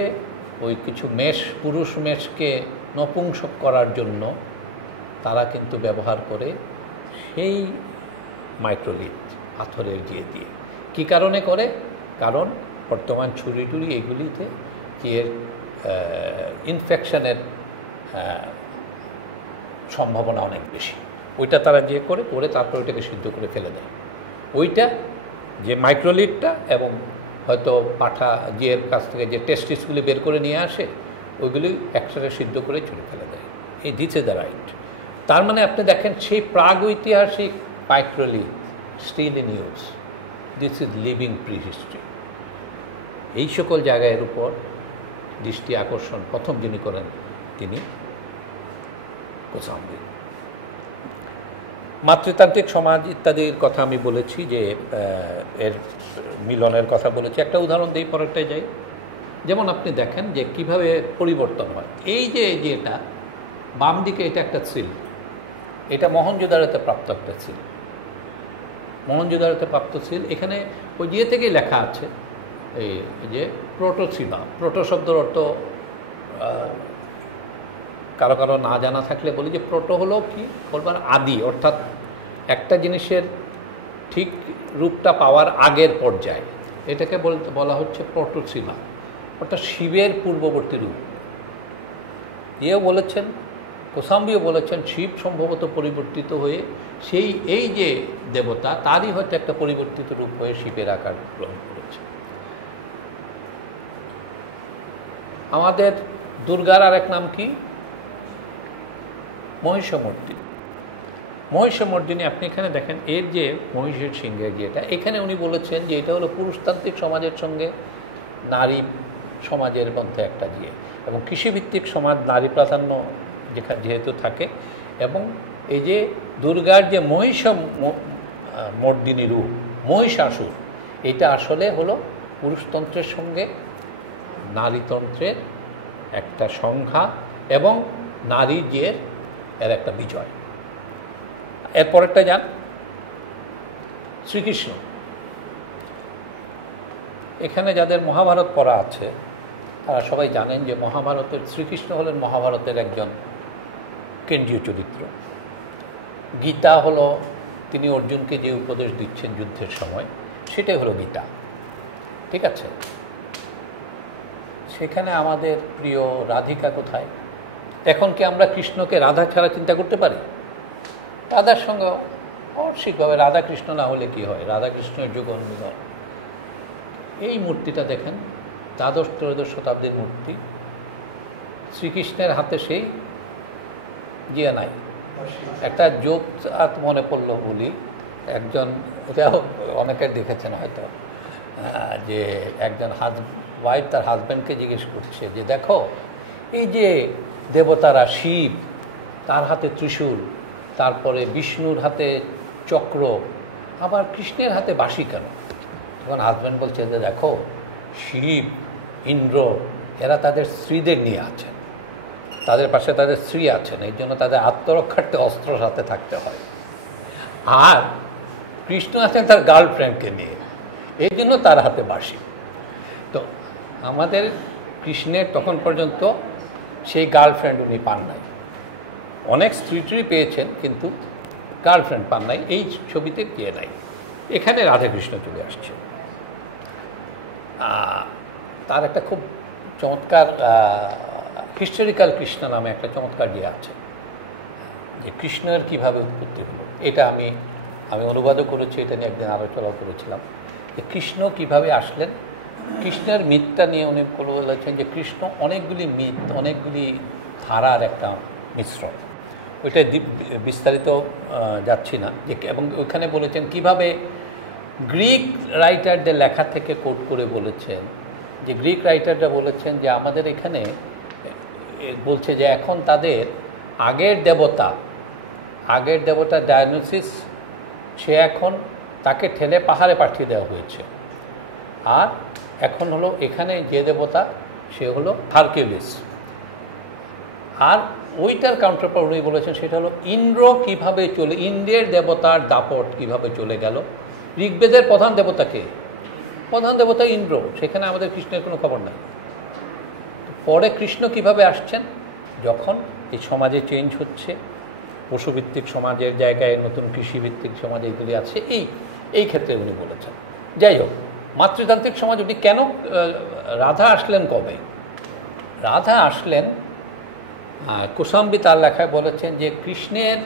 ওই কিছু পুরুষ মেষকে নপুংসক করার জন্য তারা কিন্তু ব্যবহার করে সেই মাইক্রোলিথ পাথরের দিয়ে। কী কারণে করে? কারণ বর্তমান ছুরি টুরি এগুলিতে যে ইনফেকশনের সম্ভাবনা অনেক বেশি। ওইটা তারা যে করে তারপর ওইটাকে সিদ্ধ করে ফেলে দেয়। ওইটা যে মাইক্রোলিথটা, এবং হয়তো পাঠা জিয়ের কাছ থেকে যে টেস্টিসগুলি বের করে নিয়ে আসে, ওইগুলি একসাথে সিদ্ধ করে ছুঁড়ে ফেলে দেয়। এই দিস ইজ দ্য রাইট। তার মানে আপনি দেখেন সেই প্রাগৈতিহাসিক microlith still in use. This is living prehistory. এই সকল জায়গার উপর দৃষ্টি আকর্ষণ প্রথম যিনি করেন তিনি কোসাম্বি। মাতৃতান্ত্রিক সমাজ ইত্যাদির কথা আমি বলেছি, যে এর মিলনের কথা বলেছি। একটা উদাহরণ দিই, পরেরটায় যাই। যেমন আপনি দেখেন যে কিভাবে পরিবর্তন হয়। এই যে এটা বাম দিকে, এটা একটা সিল, এটা মহেঞ্জোদারোতে প্রাপ্ত একটা সিল। মহেঞ্জোদারোতে প্রাপ্ত সিল, এখানে ওই থেকেই লেখা আছে এই যে প্রোটোসিবা। প্রোটো শব্দের অর্থ কারো কারো না জানা থাকলে বলি যে প্রোটো হলো কি বলবার আদি, অর্থাৎ একটা জিনিসের ঠিক রূপটা পাওয়ার আগের পর্যায়ে, এটাকে বলা হচ্ছে প্রোটোসিবা, অর্থাৎ শিবের পূর্ববর্তী রূপ। এও বলেছেন, কোসাম্বিও বলেছেন, শিব সম্ভবত পরিবর্তিত হয়ে এই যে দেবতা, তারই হয়তো একটা পরিবর্তিত রূপ হয়ে শিবের আকার গ্রহণ করেছে। আমাদের দুর্গার আর এক নাম কি? মহিষমূর্তি। মহিষমর্দিনী আপনি এখানে দেখেন, এর যে মহিষের সিংহের যেটা, এখানে উনি বলেছেন যে এটা হলো পুরুষতান্ত্রিক সমাজের সঙ্গে নারী সমাজের মধ্যে একটা দিয়ে, এবং কৃষিভিত্তিক সমাজ নারী প্রাধান্য যেহেতু থাকে, এবং এই যে দুর্গার যে মর্দিনী রূপ মহিষাসুর, এটা আসলে হলো পুরুষতন্ত্রের সঙ্গে নারীতন্ত্রের একটা সংঘা এবং নারী যে এর একটা বিজয়। এরপরেরটা যান, শ্রীকৃষ্ণ। এখানে যাদের মহাভারত পড়া আছে তারা সবাই জানেন যে মহাভারতের শ্রীকৃষ্ণ হলেন মহাভারতের একজন কেন্দ্রীয় চরিত্র। গীতা হলো তিনি অর্জুনকে যে উপদেশ দিচ্ছেন যুদ্ধের সময়, সেটাই হলো গীতা, ঠিক আছে? সেখানে আমাদের প্রিয় রাধিকা কোথায়? এখন কি আমরা কৃষ্ণকে রাধা ছাড়া চিন্তা করতে পারি? রাধার সঙ্গে অবশ্যইভাবে রাধা কৃষ্ণ না হলে কি হয়, রাধা কৃষ্ণের যুগল মিলন। এই মূর্তিটা দেখেন, দ্বাদশ ত্রয়োদশ শতাব্দীর মূর্তি, শ্রীকৃষ্ণের হাতে সেই জিয়া নাই। একটা যোগ মনে পড়লো বলি, একজন, এটাও অনেকে দেখেছেন হয়তো, যে একজন ওয়াইফ তার হাজব্যান্ডকে জিজ্ঞেস করছে যে দেখো এই যে দেবতারা, শিব তার হাতে ত্রিশূল, তারপরে বিষ্ণুর হাতে চক্র, আবার কৃষ্ণের হাতে বাঁশি কেন? তখন হাজব্যান্ড বলছে যে দেখো শিব, ইন্দ্র এরা তাদের স্ত্রীদের নিয়ে আছেন, তাদের পাশে তাদের স্ত্রী আছেন, এই জন্য তাদের আত্মরক্ষার্থে অস্ত্র সাথে থাকতে হয়। আর কৃষ্ণ আছেন তার গার্লফ্রেন্ডকে নিয়ে, এই জন্য তার হাতে বাঁশি। তো আমাদের কৃষ্ণের তখন পর্যন্ত সেই গার্লফ্রেন্ড উনি পান নাই, অনেক স্ত্রী পেয়েছেন কিন্তু গার্লফ্রেন্ড পান নাই, এই ছবিতে গিয়ে নাই। এখানে রাধাকৃষ্ণ চলে আসছে। তার একটা খুব চমৎকার হিস্টোরিক্যাল কৃষ্ণ নামে একটা চমৎকার ইয়ে আছে, যে কৃষ্ণের কীভাবে উৎপত্তি হলো। এটা আমি অনুবাদও করেছি, এটা নিয়ে একদিন আলোচনা করেছিলাম যে কৃষ্ণ কিভাবে আসলেন। কৃষ্ণের মিথটা নিয়ে উনি বলেছেন যে কৃষ্ণ অনেকগুলি মিথ, অনেকগুলি ধারার একটা মিশ্রণ, ওইটা বিস্তারিত যাচ্ছি না। যে এবং ওইখানে বলেছেন কিভাবে গ্রিক রাইটারদের লেখা থেকে কোট করে বলেছেন, যে গ্রিক রাইটাররা বলেছেন যে আমাদের এখানে বলছে যে এখন তাদের আগের দেবতা ডায়োনিসিস, সে এখন তাকে ঠেলে পাহাড়ে পাঠিয়ে দেওয়া হয়েছে। আর এখন হলো এখানে যে দেবতা সে হলো হারকিউলিস। আর ওইটার কাউন্টারপার্ট উনি বলেছেন সেটা হলো ইন্দ্র কীভাবে ইন্দ্রের দেবতার দাপট কীভাবে চলে গেল। ঋগ্বেদের প্রধান দেবতাকে, প্রধান দেবতা ইন্দ্র, সেখানে আমাদের কৃষ্ণের কোনো খবর নাই। পরে কৃষ্ণ কিভাবে আসছেন, যখন এই সমাজে চেঞ্জ হচ্ছে, পশুভিত্তিক সমাজের জায়গায় নতুন কৃষিভিত্তিক সমাজ এইগুলি আছে, এই ক্ষেত্রে উনি বলেছেন। যাই হোক, মাতৃতান্ত্রিক সমাজ উনি কেন, রাধা আসলেন কবে? রাধা আসলেন, কোসাম্বী তার লেখায় বলেছেন যে কৃষ্ণের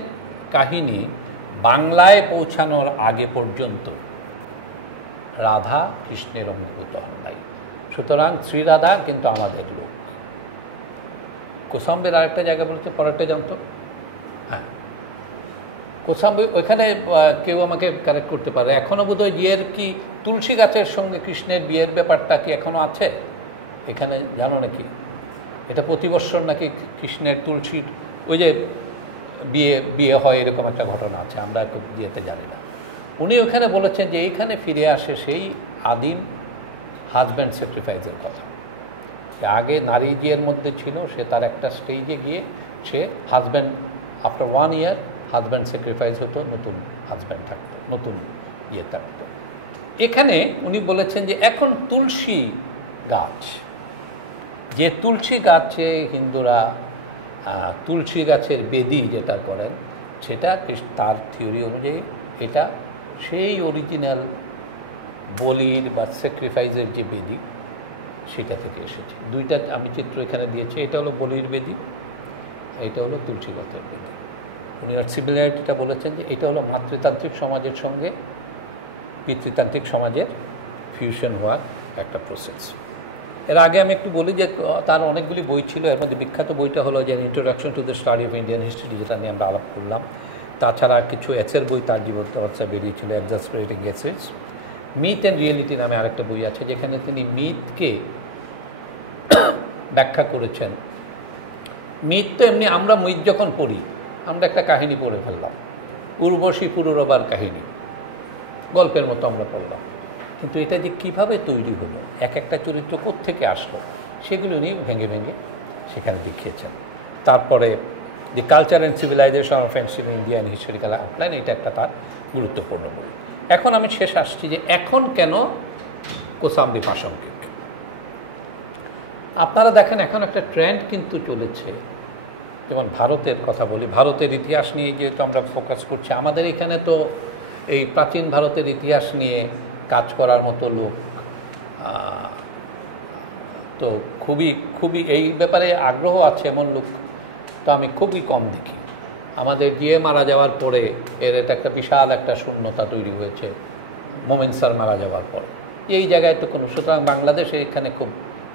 কাহিনী বাংলায় পৌঁছানোর আগে পর্যন্ত রাধা কৃষ্ণের অঙ্গীভূত হন নাই, সুতরাং শ্রীরাধা কিন্তু আমাদের লোক। কোসাম্বীর আরেকটা জায়গায় বলেছে, পরেরটা জানতো, হ্যাঁ কোসাম্বী, ওইখানে কেউ আমাকে কারেক্ট করতে পারে, এখনও বোধহয় বিয়ের কি তুলসী গাছের সঙ্গে কৃষ্ণের বিয়ের ব্যাপারটা কি এখনও আছে এখানে, জানো নাকি? এটা প্রতি বৎসর নাকি কৃষ্ণের তুলসীর ওই যে বিয়ে হয়, এরকম একটা ঘটনা আছে, আমরা খুব বিয়েতে জানি না। উনি ওখানে বলেছেন যে এইখানে ফিরে আসে সেই আদিম হাজব্যান্ড স্যাক্রিফাইসের কথা। আগে নারী বিয়ের মধ্যে ছিল, সে তার একটা স্টেজে গিয়ে সে হাজব্যান্ড, আফটার 1 ইয়ার হাজব্যান্ড স্যাক্রিফাইস হতো, নতুন হাজব্যান্ড থাকতো, নতুন ইয়ে থাকতো। এখানে উনি বলেছেন যে এখন তুলসী গাছ, যে তুলসী গাছে হিন্দুরা তুলসী গাছের বেদি যেটা করেন, সেটা তার থিওরি অনুযায়ী এটা সেই অরিজিনাল বলির বা স্যাক্রিফাইসের যে বেদি সেটা থেকে এসেছে। দুইটা আমি চিত্র এখানে দিয়েছি, এটা হলো বলির বেদি, এটা হলো তুলসী গাছের বেদি। উনি আর সিমিলারিটিটা বলেছেন যে এটা হলো মাতৃতান্ত্রিক সমাজের সঙ্গে পিতৃতান্ত্রিক সমাজের ফিউশন হওয়ার একটা প্রসেস। এর আগে আমি একটু বলি যে তার অনেকগুলি বই ছিল, এর মধ্যে বিখ্যাত বইটা হলো যে introduction to the study of Indian history, যেটা নিয়ে আমরা আলাপ করলাম। তাছাড়া কিছু এসের বই তার জীবদ্দশা বেরিয়েছিল, এক্সাসপারেটিং এসেস। মিথ অ্যান্ড রিয়েলিটি নামে আরেকটা বই আছে, যেখানে তিনি মিথকে ব্যাখ্যা করেছেন। মিথ তো এমনি আমরা মিথ যখন পড়ি, আমরা একটা কাহিনী পড়ে ফেললাম, উর্বশী পুরুরবার কাহিনী গল্পের মতো আমরা পড়লাম, কিন্তু এটা যে কীভাবে তৈরি হলো, এক একটা চরিত্র কোত্থেকে আসলো, সেগুলো নিয়ে ভেঙে ভেঙে সেখানে দেখিয়েছেন। তারপরে the culture and civilization of ancient Indian historical outline, এটা একটা তার গুরুত্বপূর্ণ বই। এখন আমি শেষ আসছি যে এখন কেন কোসাম্বি প্রাসঙ্গিক। আপনারা দেখেন এখন একটা ট্রেন্ড কিন্তু চলেছে, যেমন ভারতের কথা বলি, ভারতের ইতিহাস নিয়ে যেহেতু আমরা ফোকাস করছি, আমাদের এখানে তো এই প্রাচীন ভারতের ইতিহাস নিয়ে কাজ করার মতো লোক তো খুবই এই ব্যাপারে আগ্রহ আছে এমন লোক তো আমি খুবই কম দেখি। আমাদের গিয়ে মারা যাওয়ার পরে এর এটা একটা বিশাল একটা শূন্যতা তৈরি হয়েছে মোমেন স্যার মারা যাওয়ার পর। এই জায়গায় তো কোনো, সুতরাং বাংলাদেশে এখানে খুব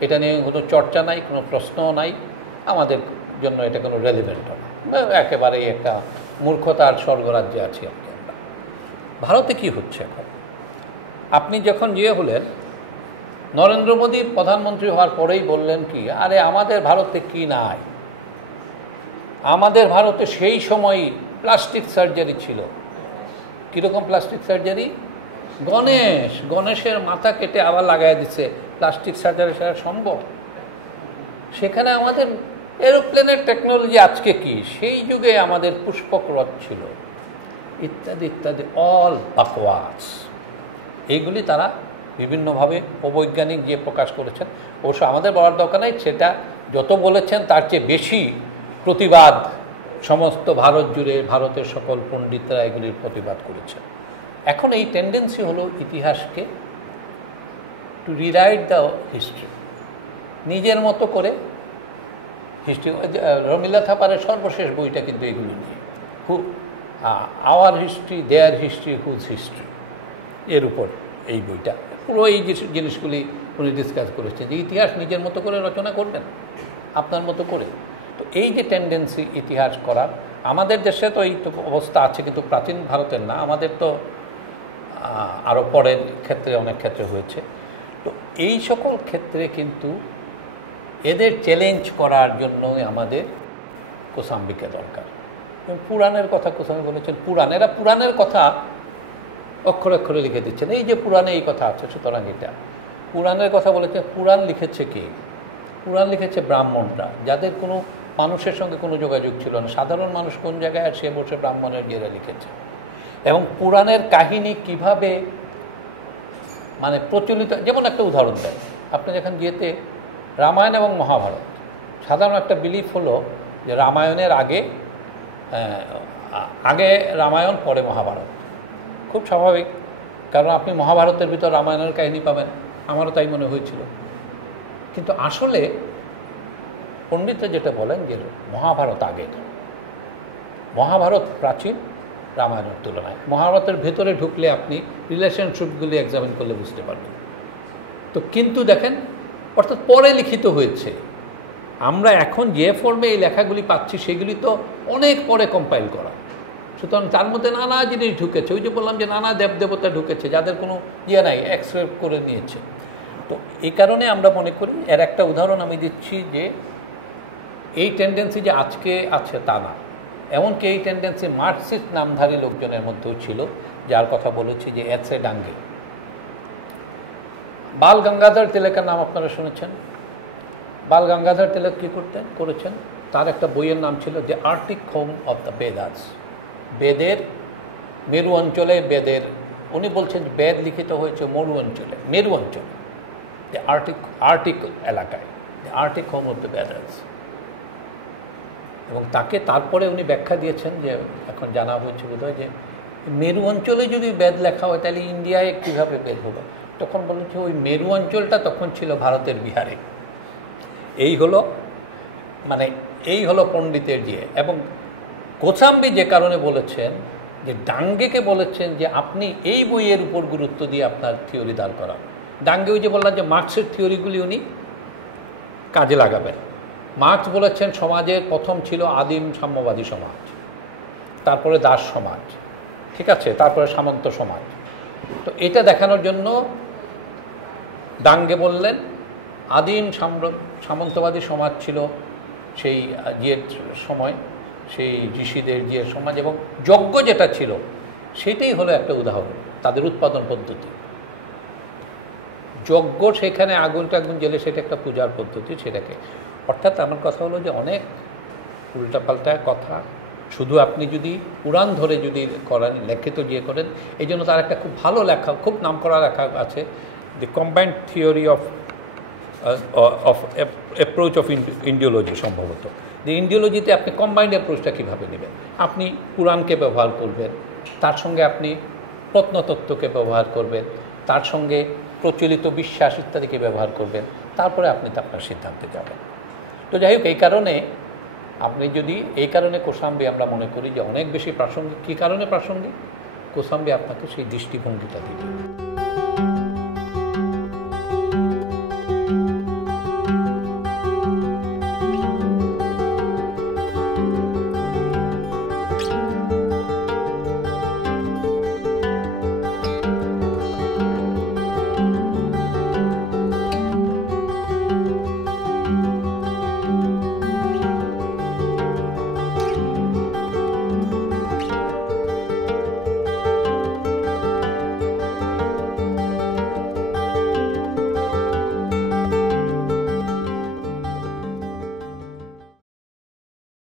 এটা নিয়ে কোনো চর্চা নাই, কোনো প্রশ্নও নাই, আমাদের জন্য এটা কোনো রেলিভেন্ট না, একেবারেই একটা মূর্খতার স্বর্গরাজ্যে আছি আমরা। ভারতে কি হচ্ছে এখন? আপনি যখন হলেন, নরেন্দ্র মোদী প্রধানমন্ত্রী হওয়ার পরেই বললেন কি, আরে আমাদের ভারতে কি নাই, আমাদের ভারতে সেই সময়ই প্লাস্টিক সার্জারি ছিল। কীরকম প্লাস্টিক সার্জারি? গণেশের মাথা কেটে আবার লাগাই দিচ্ছে, প্লাস্টিক সার্জারি সেটা সম্ভব? সেখানে আমাদের এরোপ্লেনের টেকনোলজি আজকে কি, সেই যুগে আমাদের পুষ্পক রথ ছিল, ইত্যাদি ইত্যাদি, অল বাকওয়াস। এইগুলি তারা বিভিন্নভাবে অবৈজ্ঞানিক যে প্রকাশ করেছেন, অবশ্য আমাদের বলার দরকার নেই, সেটা যত বলেছেন তার চেয়ে বেশি প্রতিবাদ সমস্ত ভারত জুড়ে ভারতের সকল পণ্ডিতরা এগুলির প্রতিবাদ করেছেন। এখন এই টেন্ডেন্সি হলো ইতিহাসকে টু রিরাইট দ্য হিস্ট্রি, নিজের মতো করে হিস্ট্রি। রমিলা থাপারের সর্বশেষ বইটা কিন্তু এগুলো নিয়ে, our history, their history, whose history, এর উপর এই বইটা। পুরো এই জিনিসগুলি উনি ডিসকাস করেছেন যে ইতিহাস নিজের মতো করে রচনা করবেন, আপনার মতো করে। তো এই যে টেন্ডেন্সি ইতিহাস করার, আমাদের দেশে তো এই তো অবস্থা আছে, কিন্তু প্রাচীন ভারতের না, আমাদের তো আরও পরের ক্ষেত্রে অনেক ক্ষেত্রে হয়েছে। তো এই সকল ক্ষেত্রে কিন্তু এদের চ্যালেঞ্জ করার জন্যই আমাদের কোসাম্বিকে দরকার। পুরাণের কথা কোসাম্বি বলেছেন, পুরাণের কথা অক্ষরে অক্ষরে লিখে দিচ্ছেন, এই যে পুরাণে এই কথা আছে, সুতরাং এটা পুরাণের কথা বলেছে। পুরাণ লিখেছে কে? পুরাণ লিখেছে ব্রাহ্মণরা, যাদের কোনো মানুষের সঙ্গে কোনো যোগাযোগ ছিল না। সাধারণ মানুষ কোন জায়গায় সে বসে ব্রাহ্মণের গেরা লিখেছে। এবং পুরাণের কাহিনী কিভাবে মানে প্রচলিত, যেমন একটা উদাহরণ দেয়, আপনি যখন গিয়েতে রামায়ণ এবং মহাভারত, সাধারণ একটা বিলিফ হলো যে রামায়ণের আগে রামায়ণ পরে মহাভারত। খুব স্বাভাবিক, কারণ আপনি মহাভারতের ভিতর রামায়ণের কাহিনী পাবেন, আমারও তাই মনে হয়েছিল। কিন্তু আসলে পণ্ডিতরা যেটা বলেন যে মহাভারত আগের, মহাভারত প্রাচীন রামায়ণের তুলনায়। মহাভারতের ভেতরে ঢুকলে আপনি রিলেশনশিপগুলি এক্সামিন করলে বুঝতে পারবেন। তো কিন্তু দেখেন, অর্থাৎ পরে লিখিত হয়েছে, আমরা এখন যে ফর্মে এই লেখাগুলি পাচ্ছি সেগুলি তো অনেক পরে কম্পাইল করা, সুতরাং তার মধ্যে নানা জিনিস ঢুকেছে। ওই যে বললাম যে নানা দেবদেবতা ঢুকেছে, যাদের কোনো নাই, এক্সরেপ করে নিয়েছে। তো এই কারণে আমরা মনে করি, এর একটা উদাহরণ আমি দিচ্ছি যে এই টেন্ডেন্সি যে আজকে আছে তা না, এমনকি এই টেন্ডেন্সি মার্কসিস্ট নামধারী লোকজনের মধ্যেও ছিল, যার কথা বলেছি যে এসে ডাঙ্গে। বাল গঙ্গাধর তিলকের নাম আপনারা শুনেছেন। বাল গঙ্গাধর তিলক কী করেছেন? তার একটা বইয়ের নাম ছিল the Arctic home of the Vedas. বেদের মেরু অঞ্চলে বেদের, উনি বলছেন বেদ লিখিত হয়েছে মেরু অঞ্চলে, দ্য আর্টিক এলাকায়, the Arctic home of the Vedas. এবং তাকে তারপরে উনি ব্যাখ্যা দিয়েছেন যে এখন জানা হয়েছে বোধহয় যে মেরু অঞ্চলে যদি বেদ লেখা হয় তাহলে ইন্ডিয়ায় কীভাবে বেদ হবে। তখন বলেছে ওই মেরু অঞ্চলটা তখন ছিল ভারতের বিহারে। এই হলো পণ্ডিতের এবং কোসাম্বি যে কারণে বলেছেন যে ডাঙ্গেকে বলেছেন যে আপনি এই বইয়ের উপর গুরুত্ব দিয়ে আপনার থিওরি দাঁড় করান। ডাঙ্গে ওই যে বললাম যে মার্কসের থিওরিগুলি উনি কাজে লাগাবেন। মার্কস বলেছেন সমাজের প্রথম ছিল আদিম সাম্যবাদী সমাজ, তারপরে দাস সমাজ, ঠিক আছে, তারপরে সামন্ত সমাজ। তো এটা দেখানোর জন্য ডাঙ্গে বললেন আদিম সামন্তবাদী সমাজ ছিল সেই ইয়ের সময়, সেই ঋষিদের যে সমাজ, এবং যজ্ঞ যেটা ছিল সেটাই হলো একটা উদাহরণ, তাদের উৎপাদন পদ্ধতি। যজ্ঞ, সেখানে আগুন জ্বেলে সেটা একটা পূজার পদ্ধতি, সেটাকে, অর্থাৎ আমার কথা হলো যে অনেক উল্টাপাল্টা কথা শুধু আপনি যদি পুরাণ ধরে যদি করেন, লেখিত যে করেন, এই জন্য তার একটা খুব ভালো লেখা, খুব নাম করা লেখা আছে, the combined theory of approach of Indology, সম্ভবত। যে ইন্ডিওলজিতে আপনি কম্বাইন্ড অ্যাপ্রোচটা কীভাবে নেবেন, আপনি পুরাণকে ব্যবহার করবেন, তার সঙ্গে আপনি প্রত্নতত্ত্বকে ব্যবহার করবেন, তার সঙ্গে প্রচলিত বিশ্বাস ইত্যাদিকে ব্যবহার করবেন, তারপরে আপনি তো আপনার সিদ্ধান্তে যাবেন। তো যাই হোক, এই কারণে আপনি যদি, এই কারণে কোসাম্বী আমরা মনে করি যে অনেক বেশি প্রাসঙ্গিক। কী কারণে প্রাসঙ্গিক? কোসাম্বী আপনাকে সেই দৃষ্টিভঙ্গিটা দিবে।